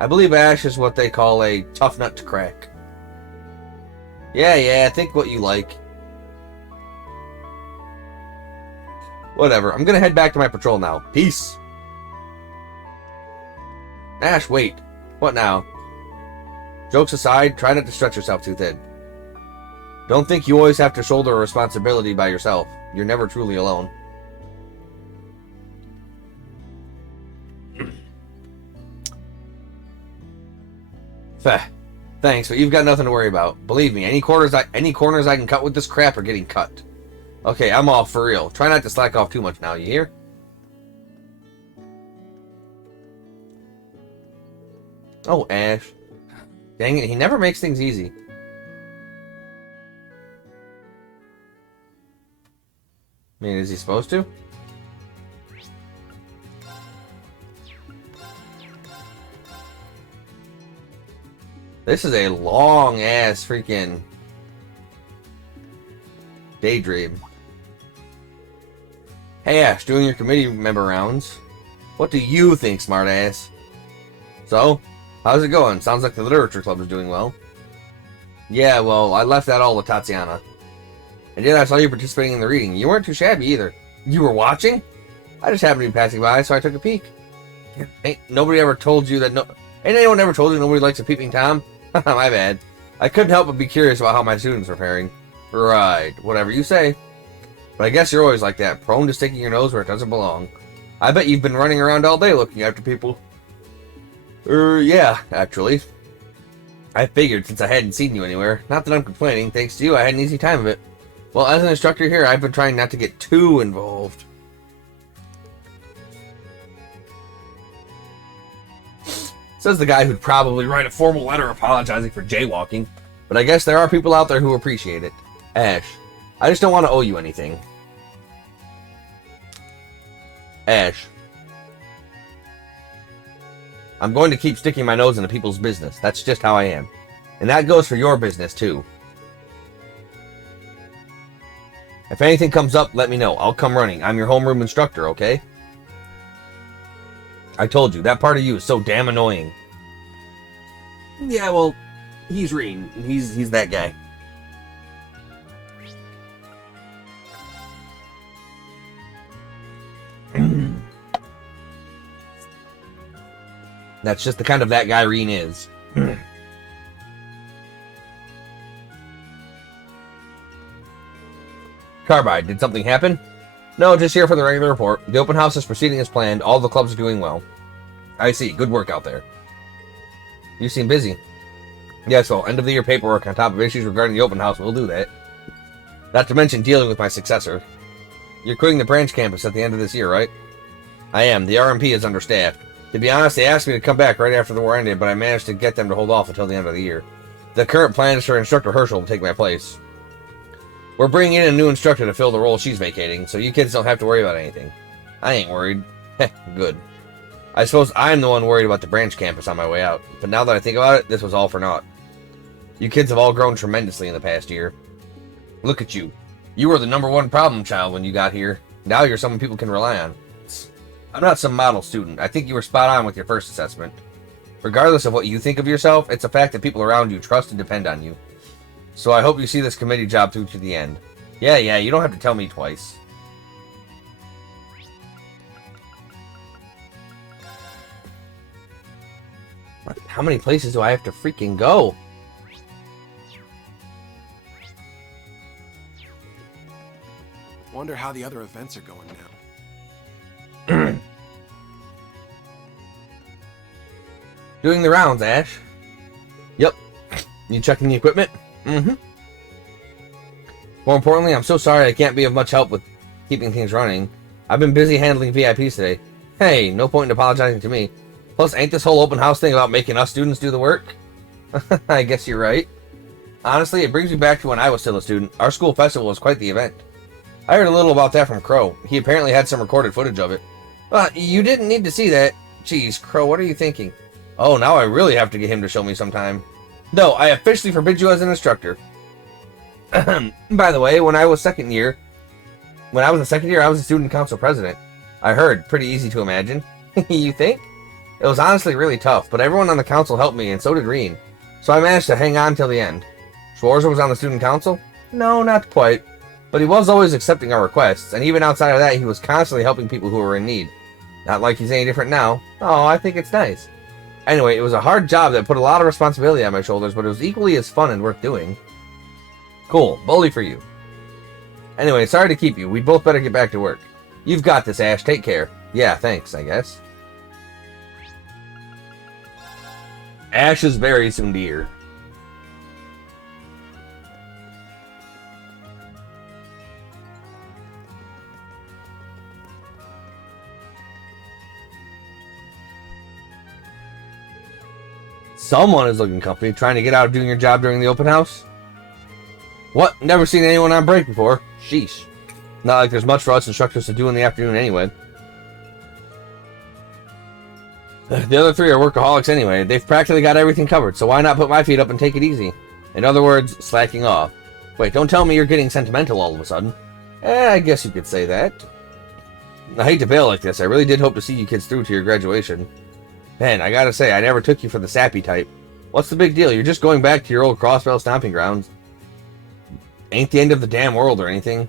I believe Ash is what they call a tough nut to crack. Yeah, think what you like. Whatever, I'm gonna head back to my patrol now. Peace! Ash, wait. What now? Jokes aside, try not to stretch yourself too thin. Don't think you always have to shoulder a responsibility by yourself. You're never truly alone. Thanks, but you've got nothing to worry about. Believe me, any corners I can cut with this crap are getting cut. Okay, I'm off for real. Try not to slack off too much now, you hear? Oh, Ash. Dang it, he never makes things easy. I mean, is he supposed to? This is a long-ass freaking daydream. Hey Ash, doing your committee member rounds. What do you think, smartass? So, how's it going? Sounds like the literature club is doing well. Yeah, well, I left that all to Tatiana. And yet I saw you participating in the reading. You weren't too shabby either. You were watching? I just happened to be passing by, so I took a peek. Ain't nobody ever told you that Ain't anyone ever told you nobody likes a peeping Tom? My bad. I couldn't help but be curious about how my students were faring. Right, whatever you say. But I guess you're always like that, prone to sticking your nose where it doesn't belong. I bet you've been running around all day looking after people. Yeah, actually. I figured since I hadn't seen you anywhere. Not that I'm complaining, thanks to you I had an easy time of it. Well, as an instructor here, I've been trying not to get too involved. Says the guy who'd probably write a formal letter apologizing for jaywalking. But I guess there are people out there who appreciate it. Ash, I just don't want to owe you anything. Ash, I'm going to keep sticking my nose into people's business. That's just how I am. And that goes for your business, too. If anything comes up, let me know. I'll come running. I'm your homeroom instructor, okay? I told you, that part of you is so damn annoying. Yeah, well, he's Reen. He's that guy. That's just the kind of that guy Reen is. Carbide, did something happen? No, just here for the regular report. The open house is proceeding as planned. All the clubs are doing well. I see. Good work out there. You seem busy. Yes, well, end of the year paperwork on top of issues regarding the open house. We'll do that. Not to mention dealing with my successor. You're quitting the branch campus at the end of this year, right? I am. The RMP is understaffed. To be honest, they asked me to come back right after the war ended, but I managed to get them to hold off until the end of the year. The current plan is for Instructor Herschel to take my place. We're bringing in a new instructor to fill the role she's vacating, so you kids don't have to worry about anything. I ain't worried. Heh, good. I suppose I'm the one worried about the branch campus on my way out, but now that I think about it, this was all for naught. You kids have all grown tremendously in the past year. Look at you. You were the #1 problem child when you got here. Now you're someone people can rely on. I'm not some model student. I think you were spot on with your first assessment. Regardless of what you think of yourself, it's a fact that people around you trust and depend on you. So I hope you see this committee job through to the end. Yeah, you don't have to tell me twice. How many places do I have to freaking go? Wonder how the other events are going now. Doing the rounds, Ash. Yep. You checking the equipment? Mm-hmm. More importantly, I'm so sorry I can't be of much help with keeping things running. I've been busy handling VIPs today. Hey, no point in apologizing to me. Plus, ain't this whole open house thing about making us students do the work? I guess you're right. Honestly, it brings me back to when I was still a student. Our school festival was quite the event. I heard a little about that from Crow. He apparently had some recorded footage of it. But you didn't need to see that. Jeez, Crow, what are you thinking? Oh, now I really have to get him to show me sometime. No, I officially forbid you as an instructor. By the way, when I was a second year, I was a student council president. I heard, pretty easy to imagine. You think? It was honestly really tough, but everyone on the council helped me, and so did Reen. So I managed to hang on till the end. Schwarzer was on the student council? No, not quite. But he was always accepting our requests, and even outside of that, he was constantly helping people who were in need. Not like he's any different now. Oh, I think it's nice. Anyway, it was a hard job that put a lot of responsibility on my shoulders, but it was equally as fun and worth doing. Cool. Bully for you. Anyway, sorry to keep you. We'd both better get back to work. You've got this, Ash. Take care. Yeah, thanks, I guess. Ash is very soon dear. Someone is looking comfy, trying to get out of doing your job during the open house. What? Never seen anyone on break before. Sheesh. Not like there's much for us instructors to do in the afternoon anyway. The other three are workaholics anyway. They've practically got everything covered, so why not put my feet up and take it easy? In other words, slacking off. Wait, don't tell me you're getting sentimental all of a sudden. I guess you could say that. I hate to bail like this. I really did hope to see you kids through to your graduation. Man, I gotta say, I never took you for the sappy type. What's the big deal? You're just going back to your old Crossbell stomping grounds. Ain't the end of the damn world or anything.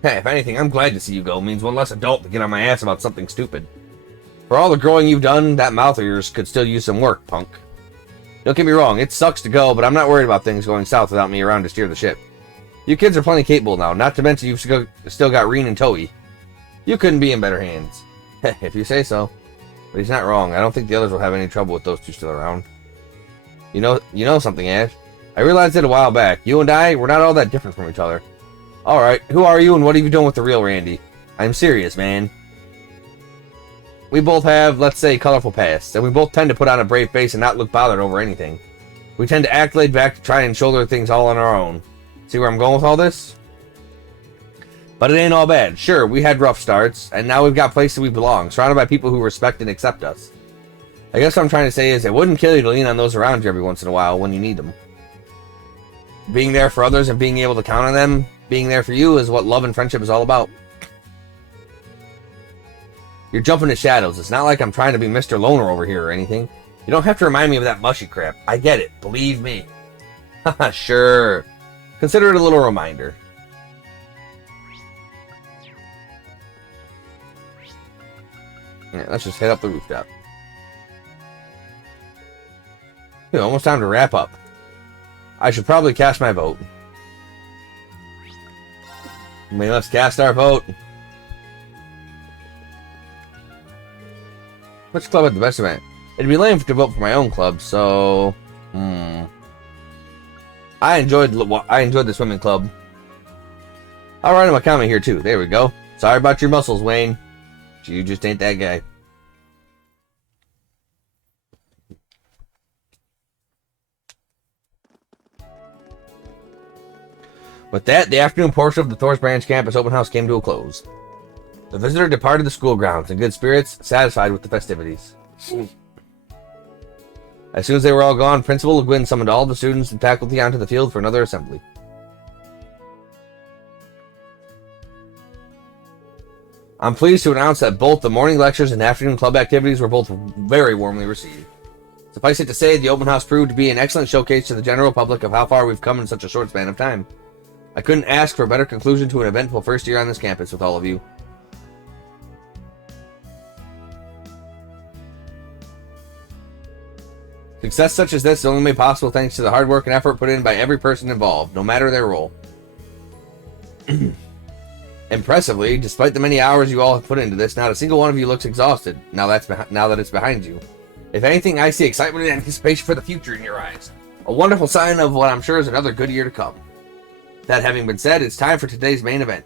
Hey, if anything, I'm glad to see you go. It means one less adult to get on my ass about something stupid. For all the growing you've done, that mouth of yours could still use some work, punk. Don't get me wrong, it sucks to go, but I'm not worried about things going south without me around to steer the ship. You kids are plenty capable now, not to mention you've still got Reen and Toei. You couldn't be in better hands. If you say so. But he's not wrong. I don't think the others will have any trouble with those two still around. You know something, Ash. I realized it a while back. You and I, we're not all that different from each other. Alright, who are you and what have you done with the real Randy? I'm serious, man. We both have, let's say, colorful pasts, and we both tend to put on a brave face and not look bothered over anything. We tend to act laid back to try and shoulder things all on our own. See where I'm going with all this? But it ain't all bad. Sure, we had rough starts, and now we've got places we belong, surrounded by people who respect and accept us. I guess what I'm trying to say is it wouldn't kill you to lean on those around you every once in a while when you need them. Being there for others and being able to count on them, being there for you, is what love and friendship is all about. You're jumping to shadows. It's not like I'm trying to be Mr. Loner over here or anything. You don't have to remind me of that mushy crap. I get it. Believe me. Haha, sure. Consider it a little reminder. Yeah, let's just head up the rooftop. It's almost time to wrap up. I should probably cast my vote. Let's cast our vote. Which club had the best event? It'd be lame to vote for my own club, so... I enjoyed the swimming club. I'll write him a comment here, too. There we go. Sorry about your muscles, Wayne. You just ain't that guy. With that, the afternoon portion of the Thor's Branch campus open house came to a close. The visitor departed the school grounds in good spirits, satisfied with the festivities. As soon as they were all gone, Principal Le Guin summoned all the students and faculty onto the field for another assembly. I'm pleased to announce that both the morning lectures and afternoon club activities were both very warmly received. Suffice it to say, the open house proved to be an excellent showcase to the general public of how far we've come in such a short span of time. I couldn't ask for a better conclusion to an eventful first year on this campus with all of you. Success such as this is only made possible thanks to the hard work and effort put in by every person involved, no matter their role. Impressively, despite the many hours you all have put into this, not a single one of you looks exhausted, now that it's behind you. If anything, I see excitement and anticipation for the future in your eyes. A wonderful sign of what I'm sure is another good year to come. That having been said, it's time for today's main event.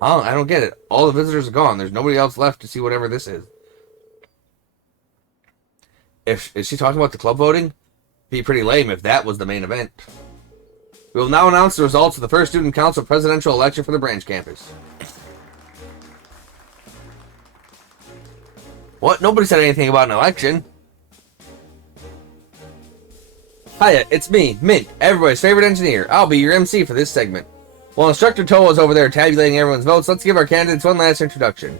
Huh? I don't get it. All the visitors are gone. There's nobody else left to see whatever this is. Is she talking about the club voting? Be pretty lame if that was the main event. We will now announce the results of the first Student Council presidential election for the branch campus. What? Nobody said anything about an election. Hiya, it's me, Mint, everybody's favorite engineer. I'll be your MC for this segment. While Instructor Toa's over there tabulating everyone's votes, let's give our candidates one last introduction.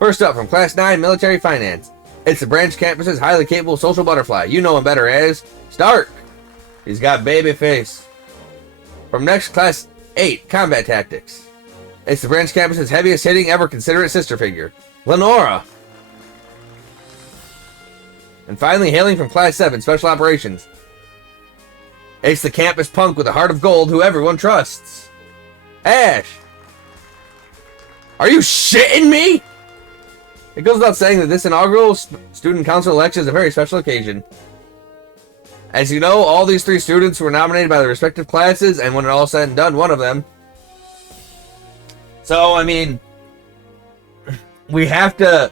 First up, from Class 9 Military Finance, it's the branch campus's highly capable social butterfly. You know him better as Stark. He's got baby face. From next, Class 8 Combat Tactics, it's the branch campus's heaviest hitting, ever considerate sister figure, Lenora. And finally, hailing from Class 7 Special Operations, it's the campus punk with a heart of gold who everyone trusts, Ash. Are you shitting me? It goes without saying that this inaugural student council election is a very special occasion. As you know, all these three students were nominated by their respective classes, and when it all said and done, one of them. So, I mean, we have to...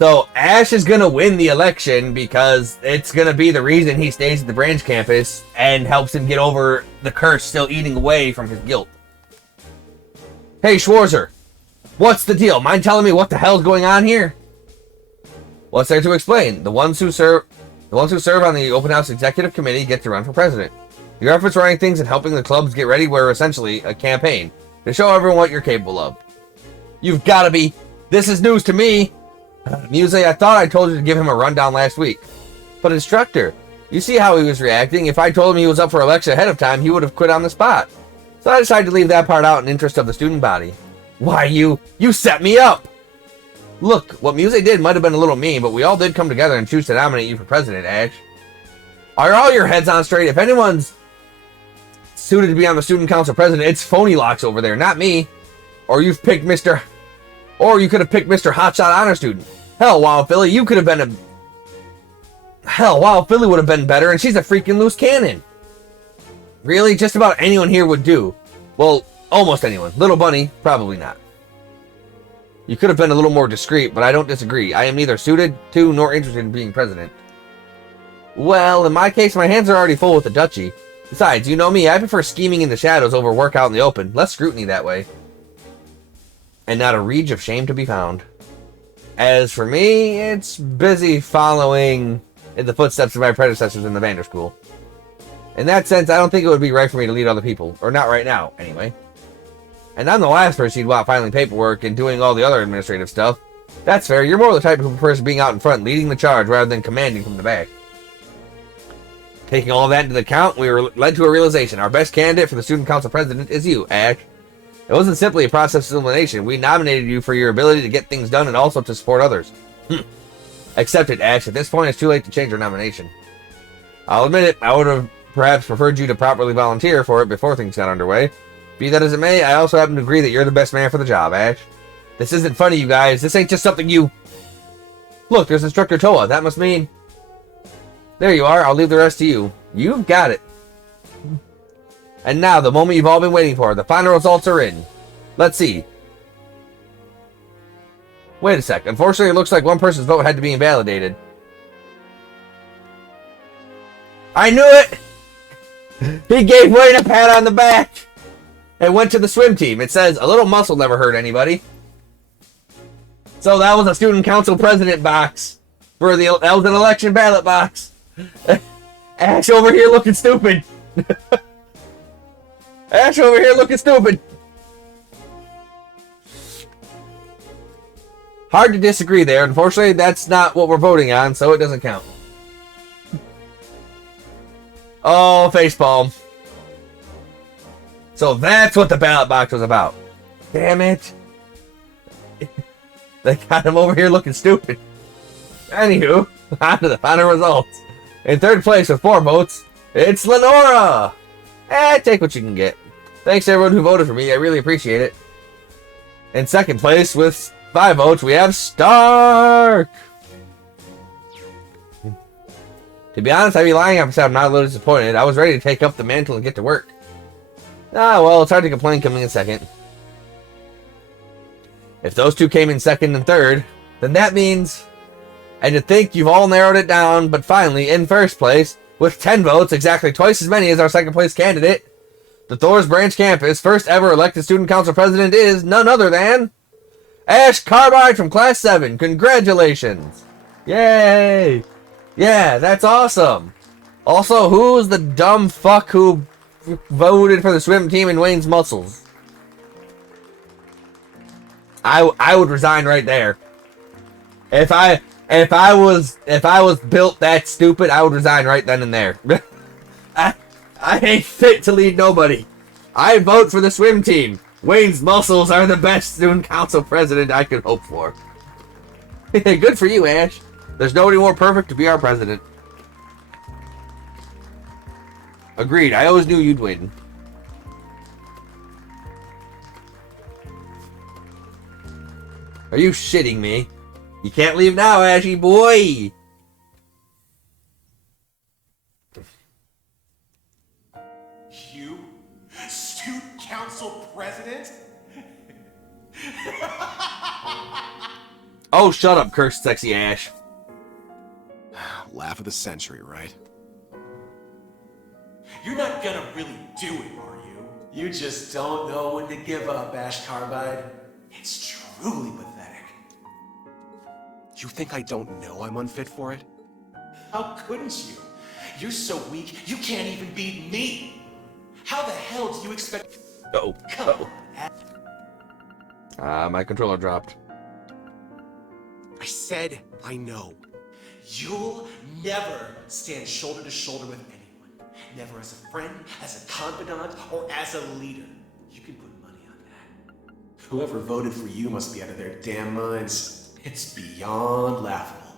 So, Ash is going to win the election because it's going to be the reason he stays at the branch campus and helps him get over the curse still eating away from his guilt. Hey, Schwarzer, what's the deal? Mind telling me what the hell's going on here? What's there to explain? The ones who serve on the Open House Executive Committee get to run for president. Your efforts running things and helping the clubs get ready were essentially a campaign to show everyone what you're capable of. You've got to be... This is news to me. Muse, I thought I told you to give him a rundown last week. But Instructor, you see how he was reacting. If I told him he was up for election ahead of time, he would have quit on the spot. So I decided to leave that part out in interest of the student body. Why, you set me up! Look, what Muse did might have been a little mean, but we all did come together and choose to nominate you for president, Ash. Are all your heads on straight? If anyone's suited to be on the student council president, it's Phony Locks over there, not me. Or you've picked Mr. Or you could have picked Mr. Hotshot Honor Student. Hell, Wild Philly, you could have been a... Hell, Wild Philly would have been better, and she's a freaking loose cannon. Really? Just about anyone here would do. Well, almost anyone. Little Bunny, probably not. You could have been a little more discreet, but I don't disagree. I am neither suited to nor interested in being president. Well, in my case, my hands are already full with the duchy. Besides, you know me, I prefer scheming in the shadows over work out in the open. Less scrutiny that way. And not a reach of shame to be found. As for me, it's busy following in the footsteps of my predecessors in the Vander School. In that sense, I don't think it would be right for me to lead other people. Or not right now, anyway. And I'm the last person you'd want filing paperwork and doing all the other administrative stuff. That's fair. You're more the type of person being out in front, leading the charge, rather than commanding from the back. Taking all that into account, we were led to a realization. Our best candidate for the Student Council President is you, Ash. It wasn't simply a process of elimination. We nominated you for your ability to get things done and also to support others. Accepted, Ash. At this point, it's too late to change our nomination. I'll admit it, I would have perhaps preferred you to properly volunteer for it before things got underway. Be that as it may, I also happen to agree that you're the best man for the job, Ash. This isn't funny, you guys. This ain't just something you... Look, there's Instructor Toa. That must mean... There you are. I'll leave the rest to you. You've got it. And now, the moment you've all been waiting for. The final results are in. Let's see. Wait a sec. Unfortunately, it looks like one person's vote had to be invalidated. I knew it! He gave Wayne a pat on the back and went to the swim team. It says, a little muscle never hurt anybody. So that was a student council president box. That was an election ballot box. Ash over here looking stupid. Ash over here looking stupid. Hard to disagree there. Unfortunately, that's not what we're voting on, so it doesn't count. Oh, facepalm. So that's what the ballot box was about. Damn it. They got him over here looking stupid. Anywho, on to the final results. In third place with 4 votes, it's Lenora! Take what you can get. Thanks to everyone who voted for me, I really appreciate it. In second place with 5 votes, we have Stark! To be honest, I'd be lying if I said I'm not a little disappointed. I was ready to take up the mantle and get to work. Ah, well, it's hard to complain coming in second. If those two came in second and third, then that means... And to think you've all narrowed it down, but finally, in first place, with 10 votes, exactly twice as many as our second place candidate, the Thor's Branch Campus first ever elected student council president is none other than... Ash Carbide from Class 7. Congratulations! Yay! Yeah, that's awesome! Also, who's the dumb fuck who voted for the swim team in Wayne's muscles? I would resign right there. If I was built that stupid, I would resign right then and there. I ain't fit to lead nobody. I vote for the swim team. Wayne's muscles are the best student council president I could hope for. Good for you, Ash. There's nobody more perfect to be our president. Agreed. I always knew you'd win. Are you shitting me? You can't leave now, Ashy boy! You? Student council president? Oh, shut up, cursed sexy Ash. Laugh of the century, right? You're not gonna really do it, are you? You just don't know when to give up, Ash Carbide. It's truly pathetic. You think I don't know I'm unfit for it? How couldn't you? You're so weak, you can't even beat me. How the hell do you expect... Uh-oh. Come Uh-oh. on, Ash. My controller dropped. I said I know. You'll never stand shoulder to shoulder with anyone. Never as a friend, as a confidant, or as a leader. You can put money on that. Whoever voted for you must be out of their damn minds. It's beyond laughable.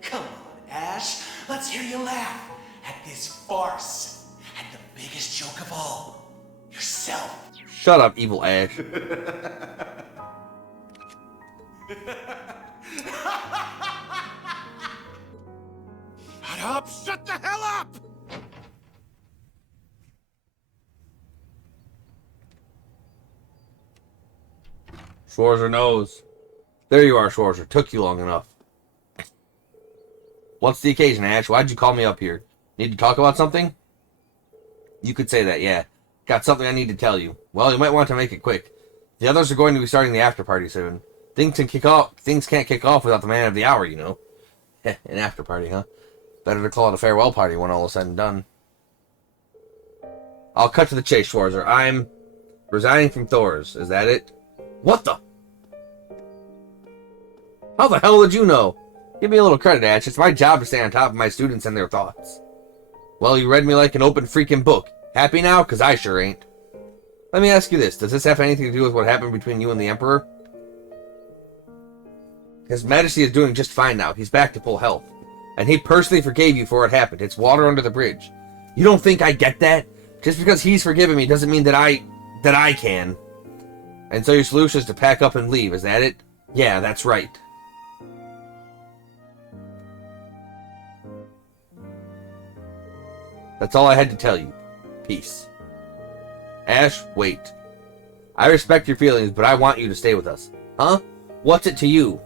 Come on, Ash. Let's hear you laugh at this farce. At the biggest joke of all. Yourself. Shut up, evil Ash. Shut up! Shut the hell up! Schwarzer knows. There you are, Schwarzer. Took you long enough. What's the occasion, Ash? Why'd you call me up here? Need to talk about something? You could say that, yeah. Got something I need to tell you. Well, you might want to make it quick. The others are going to be starting the after party soon. Things can't kick off without the man of the hour, you know. An after party, huh? Better to call it a farewell party when all is said and done. I'll cut to the chase, Schwarzer. I'm resigning from Thor's. Is that it? What the? How the hell did you know? Give me a little credit, Ash. It's my job to stay on top of my students and their thoughts. Well, you read me like an open freaking book. Happy now? 'Cause I sure ain't. Let me ask you this. Does this have anything to do with what happened between you and the Emperor? His Majesty is doing just fine now. He's back to full health. And he personally forgave you for what happened. It's water under the bridge. You don't think I get that? Just because he's forgiven me doesn't mean that I can. And so your solution is to pack up and leave, is that it? Yeah, that's right. That's all I had to tell you. Peace. Ash, wait. I respect your feelings, but I want you to stay with us. Huh? What's it to you?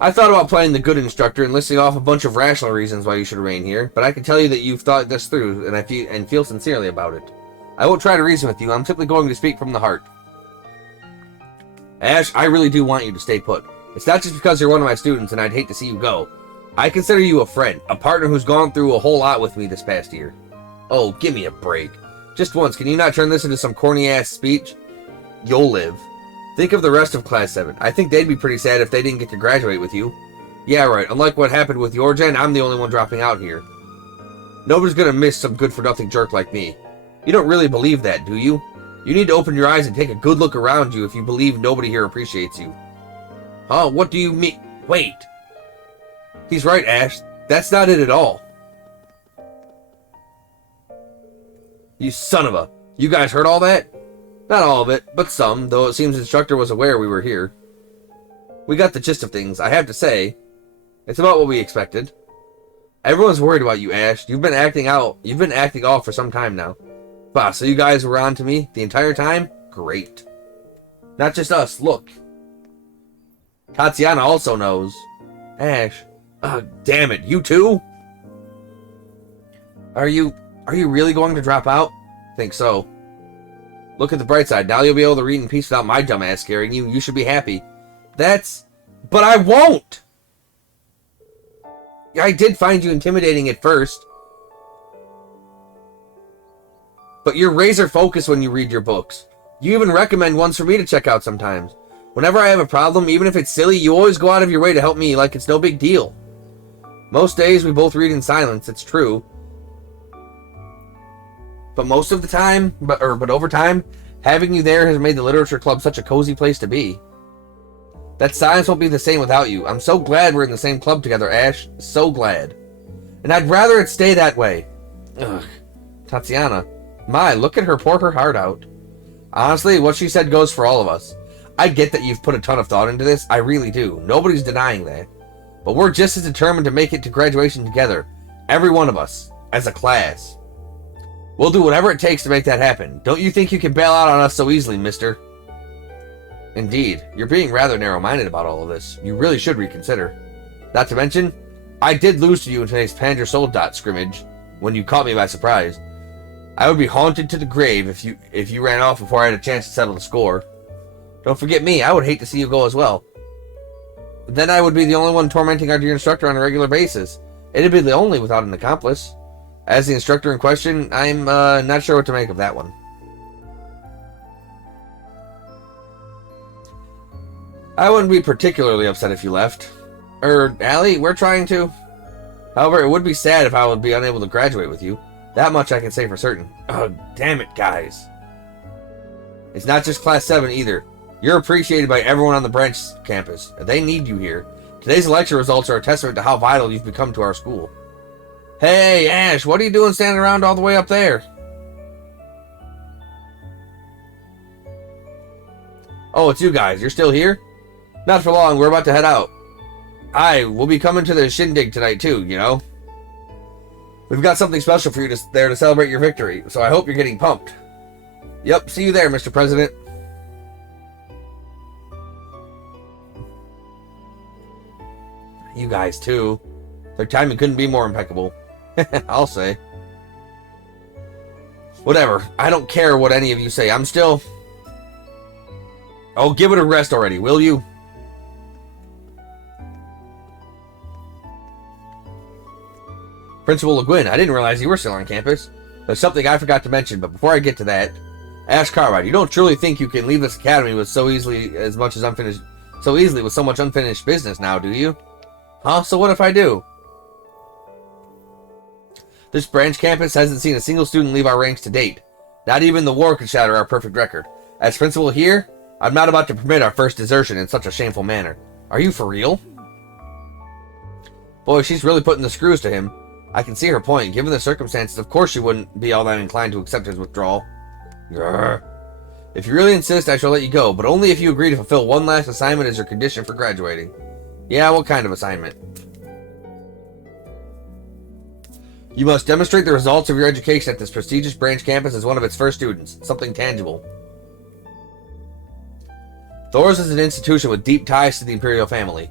I thought about playing the good instructor and listing off a bunch of rational reasons why you should remain here, but I can tell you that you've thought this through, and I feel sincerely about it. I won't try to reason with you. I'm simply going to speak from the heart. Ash, I really do want you to stay put. It's not just because you're one of my students and I'd hate to see you go. I consider you a friend, a partner who's gone through a whole lot with me this past year. Oh, give me a break. Just once, can you not turn this into some corny-ass speech? You'll live. Think of the rest of Class 7. I think they'd be pretty sad if they didn't get to graduate with you. Yeah, right. Unlike what happened with your gen, I'm the only one dropping out here. Nobody's gonna miss some good-for-nothing jerk like me. You don't really believe that, do you? You need to open your eyes and take a good look around you if you believe nobody here appreciates you. Huh? What do you mean? Wait. He's right, Ash. That's not it at all. You son of a... You guys heard all that? Not all of it, but some, though it seems the instructor was aware we were here. We got the gist of things, I have to say. It's about what we expected. Everyone's worried about you, Ash. You've been acting off for some time now. Bah, so you guys were on to me the entire time? Great. Not just us, look. Tatiana also knows. Ash. Damn it, you too? Are you really going to drop out? Think so. Look at the bright side. Now you'll be able to read in peace without my dumb ass scaring you. You should be happy. But I won't! I did find you intimidating at first. But you're razor focused when you read your books. You even recommend ones for me to check out sometimes. Whenever I have a problem, even if it's silly, you always go out of your way to help me like it's no big deal. Most days we both read in silence, it's true. But most of the time, but over time, having you there has made the literature club such a cozy place to be. That silence won't be the same without you. I'm so glad we're in the same club together, Ash. So glad. And I'd rather it stay that way. Ugh. Tatiana. My, look at her pour her heart out. Honestly, what she said goes for all of us. I get that you've put a ton of thought into this. I really do. Nobody's denying that. But we're just as determined to make it to graduation together. Every one of us. As a class. We'll do whatever it takes to make that happen. Don't you think you can bail out on us so easily, mister? Indeed. You're being rather narrow-minded about all of this. You really should reconsider. Not to mention, I did lose to you in today's Pander Soldat scrimmage, when you caught me by surprise. I would be haunted to the grave if you ran off before I had a chance to settle the score. Don't forget me, I would hate to see you go as well. Then I would be the only one tormenting our dear instructor on a regular basis. It'd be the only without an accomplice. As the instructor in question, I'm not sure what to make of that one. I wouldn't be particularly upset if you left. Allie, we're trying to. However, it would be sad if I would be unable to graduate with you. That much I can say for certain. Oh, damn it, guys. It's not just Class 7 either. You're appreciated by everyone on the branch campus. They need you here. Today's lecture results are a testament to how vital you've become to our school. Hey, Ash, what are you doing standing around all the way up there? Oh, it's you guys. You're still here? Not for long. We're about to head out. We'll be coming to the shindig tonight too, you know? We've got something special for you there to celebrate your victory, so I hope you're getting pumped. Yep, see you there, Mr. President. You guys, too. Their timing couldn't be more impeccable. I'll say. Whatever. I don't care what any of you say. I'm still... Oh, give it a rest already, will you? Principal Le Guin, I didn't realize you were still on campus. There's something I forgot to mention, but before I get to that... Ash Carbide, you don't truly think you can leave this academy with so easily with so much unfinished business now, do you? Huh? So what if I do? This branch campus hasn't seen a single student leave our ranks to date. Not even the war could shatter our perfect record. As principal here, I'm not about to permit our first desertion in such a shameful manner. Are you for real? Boy, she's really putting the screws to him. I can see her point. Given the circumstances, of course she wouldn't be all that inclined to accept his withdrawal. Grr. If you really insist, I shall let you go, but only if you agree to fulfill one last assignment as your condition for graduating. Yeah, what kind of assignment? You must demonstrate the results of your education at this prestigious branch campus as one of its first students. Something tangible. Thor's is an institution with deep ties to the Imperial family.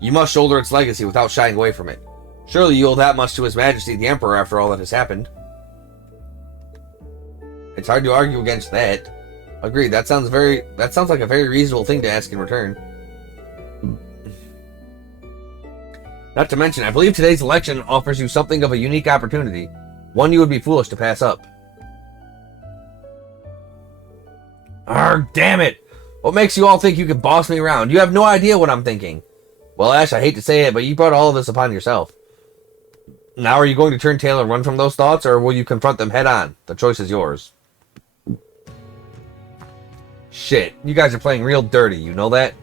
You must shoulder its legacy without shying away from it. Surely you owe that much to His Majesty the Emperor after all that has happened. It's hard to argue against that. Agreed, that sounds like a very reasonable thing to ask in return. Not to mention, I believe today's election offers you something of a unique opportunity. One you would be foolish to pass up. Arrgh, damn it! What makes you all think you can boss me around? You have no idea what I'm thinking. Well, Ash, I hate to say it, but you brought all of this upon yourself. Now are you going to turn tail and run from those thoughts, or will you confront them head on? The choice is yours. Shit, you guys are playing real dirty, you know that?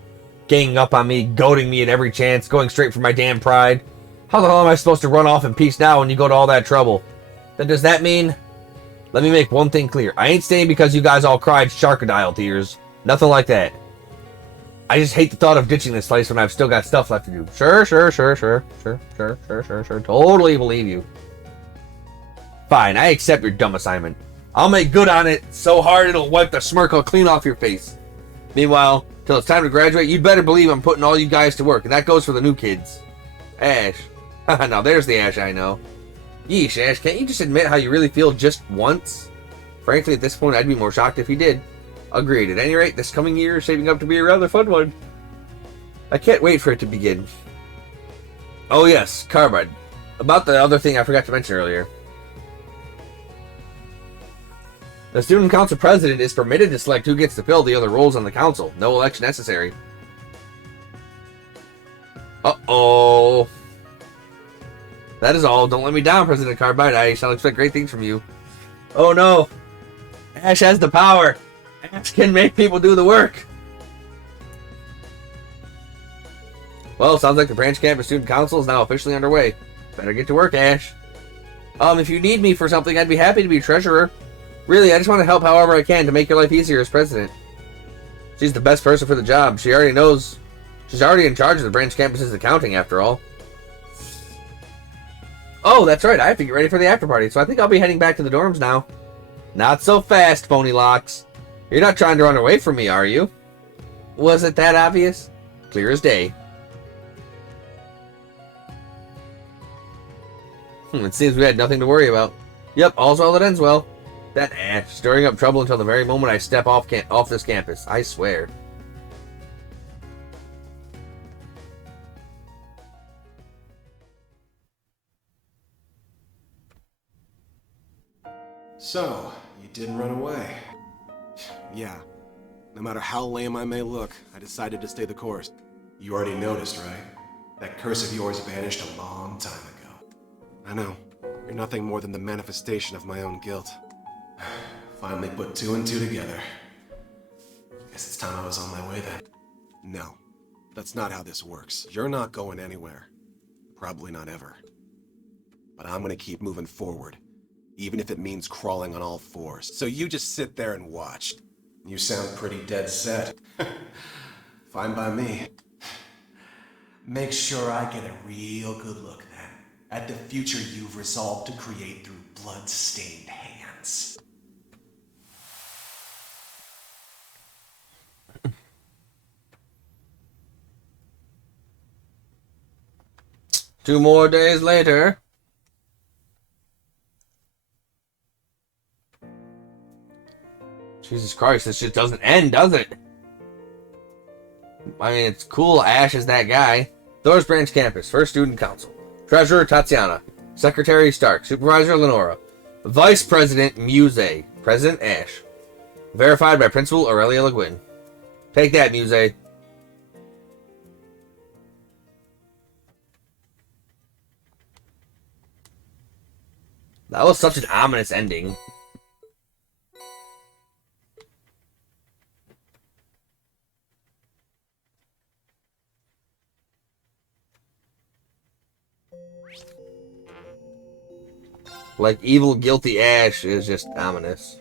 Ganging up on me, goading me at every chance, going straight for my damn pride. How the hell am I supposed to run off in peace now when you go to all that trouble? Then does that mean... Let me make one thing clear. I ain't staying because you guys all cried sharkadile tears. Nothing like that. I just hate the thought of ditching this place when I've still got stuff left to do. Sure. Totally believe you. Fine, I accept your dumb assignment. I'll make good on it so hard it'll wipe the smirk clean off your face. Meanwhile, till it's time to graduate, you'd better believe I'm putting all you guys to work, and that goes for the new kids. Ash. Now there's the Ash I know. Yeesh, Ash, can't you just admit how you really feel just once? Frankly, at this point, I'd be more shocked if you did. Agreed. At any rate, this coming year is shaping up to be a rather fun one. I can't wait for it to begin. Oh yes, Carbide. About the other thing I forgot to mention earlier. The student council president is permitted to select who gets to fill the other roles on the council. No election necessary. Uh-oh. That is all. Don't let me down, President Carbide. I shall expect great things from you. Oh no. Ash has the power. Ash can make people do the work. Well, sounds like the branch campus student council is now officially underway. Better get to work, Ash. If you need me for something, I'd be happy to be treasurer. Really, I just want to help however I can to make your life easier as president. She's the best person for the job. She already knows. She's already in charge of the branch campus's accounting, after all. Oh, that's right. I have to get ready for the after party, so I think I'll be heading back to the dorms now. Not so fast, Phony Locks. You're not trying to run away from me, are you? Was it that obvious? Clear as day. It seems we had nothing to worry about. Yep, all's well that ends well. That Ash, stirring up trouble until the very moment I step off this campus. I swear. So, you didn't run away. Yeah. No matter how lame I may look, I decided to stay the course. You already noticed, right? That curse of yours vanished a long time ago. I know. You're nothing more than the manifestation of my own guilt. Finally put two and two together. Guess it's time I was on my way then. No. That's not how this works. You're not going anywhere. Probably not ever. But I'm gonna keep moving forward. Even if it means crawling on all fours. So you just sit there and watch. You sound pretty dead set. Fine by me. Make sure I get a real good look then at the future you've resolved to create through blood-stained hands. 2 more days later. Jesus Christ, this shit doesn't end, does it? I mean, it's cool Ash is that guy. Thor's Branch Campus, First Student Council. Treasurer Tatiana. Secretary Stark. Supervisor Lenora. Vice President Muse. President Ash. Verified by Principal Aurelia Le Guin. Take that, Muse. That was such an ominous ending. Like, evil, guilty Ash is just ominous.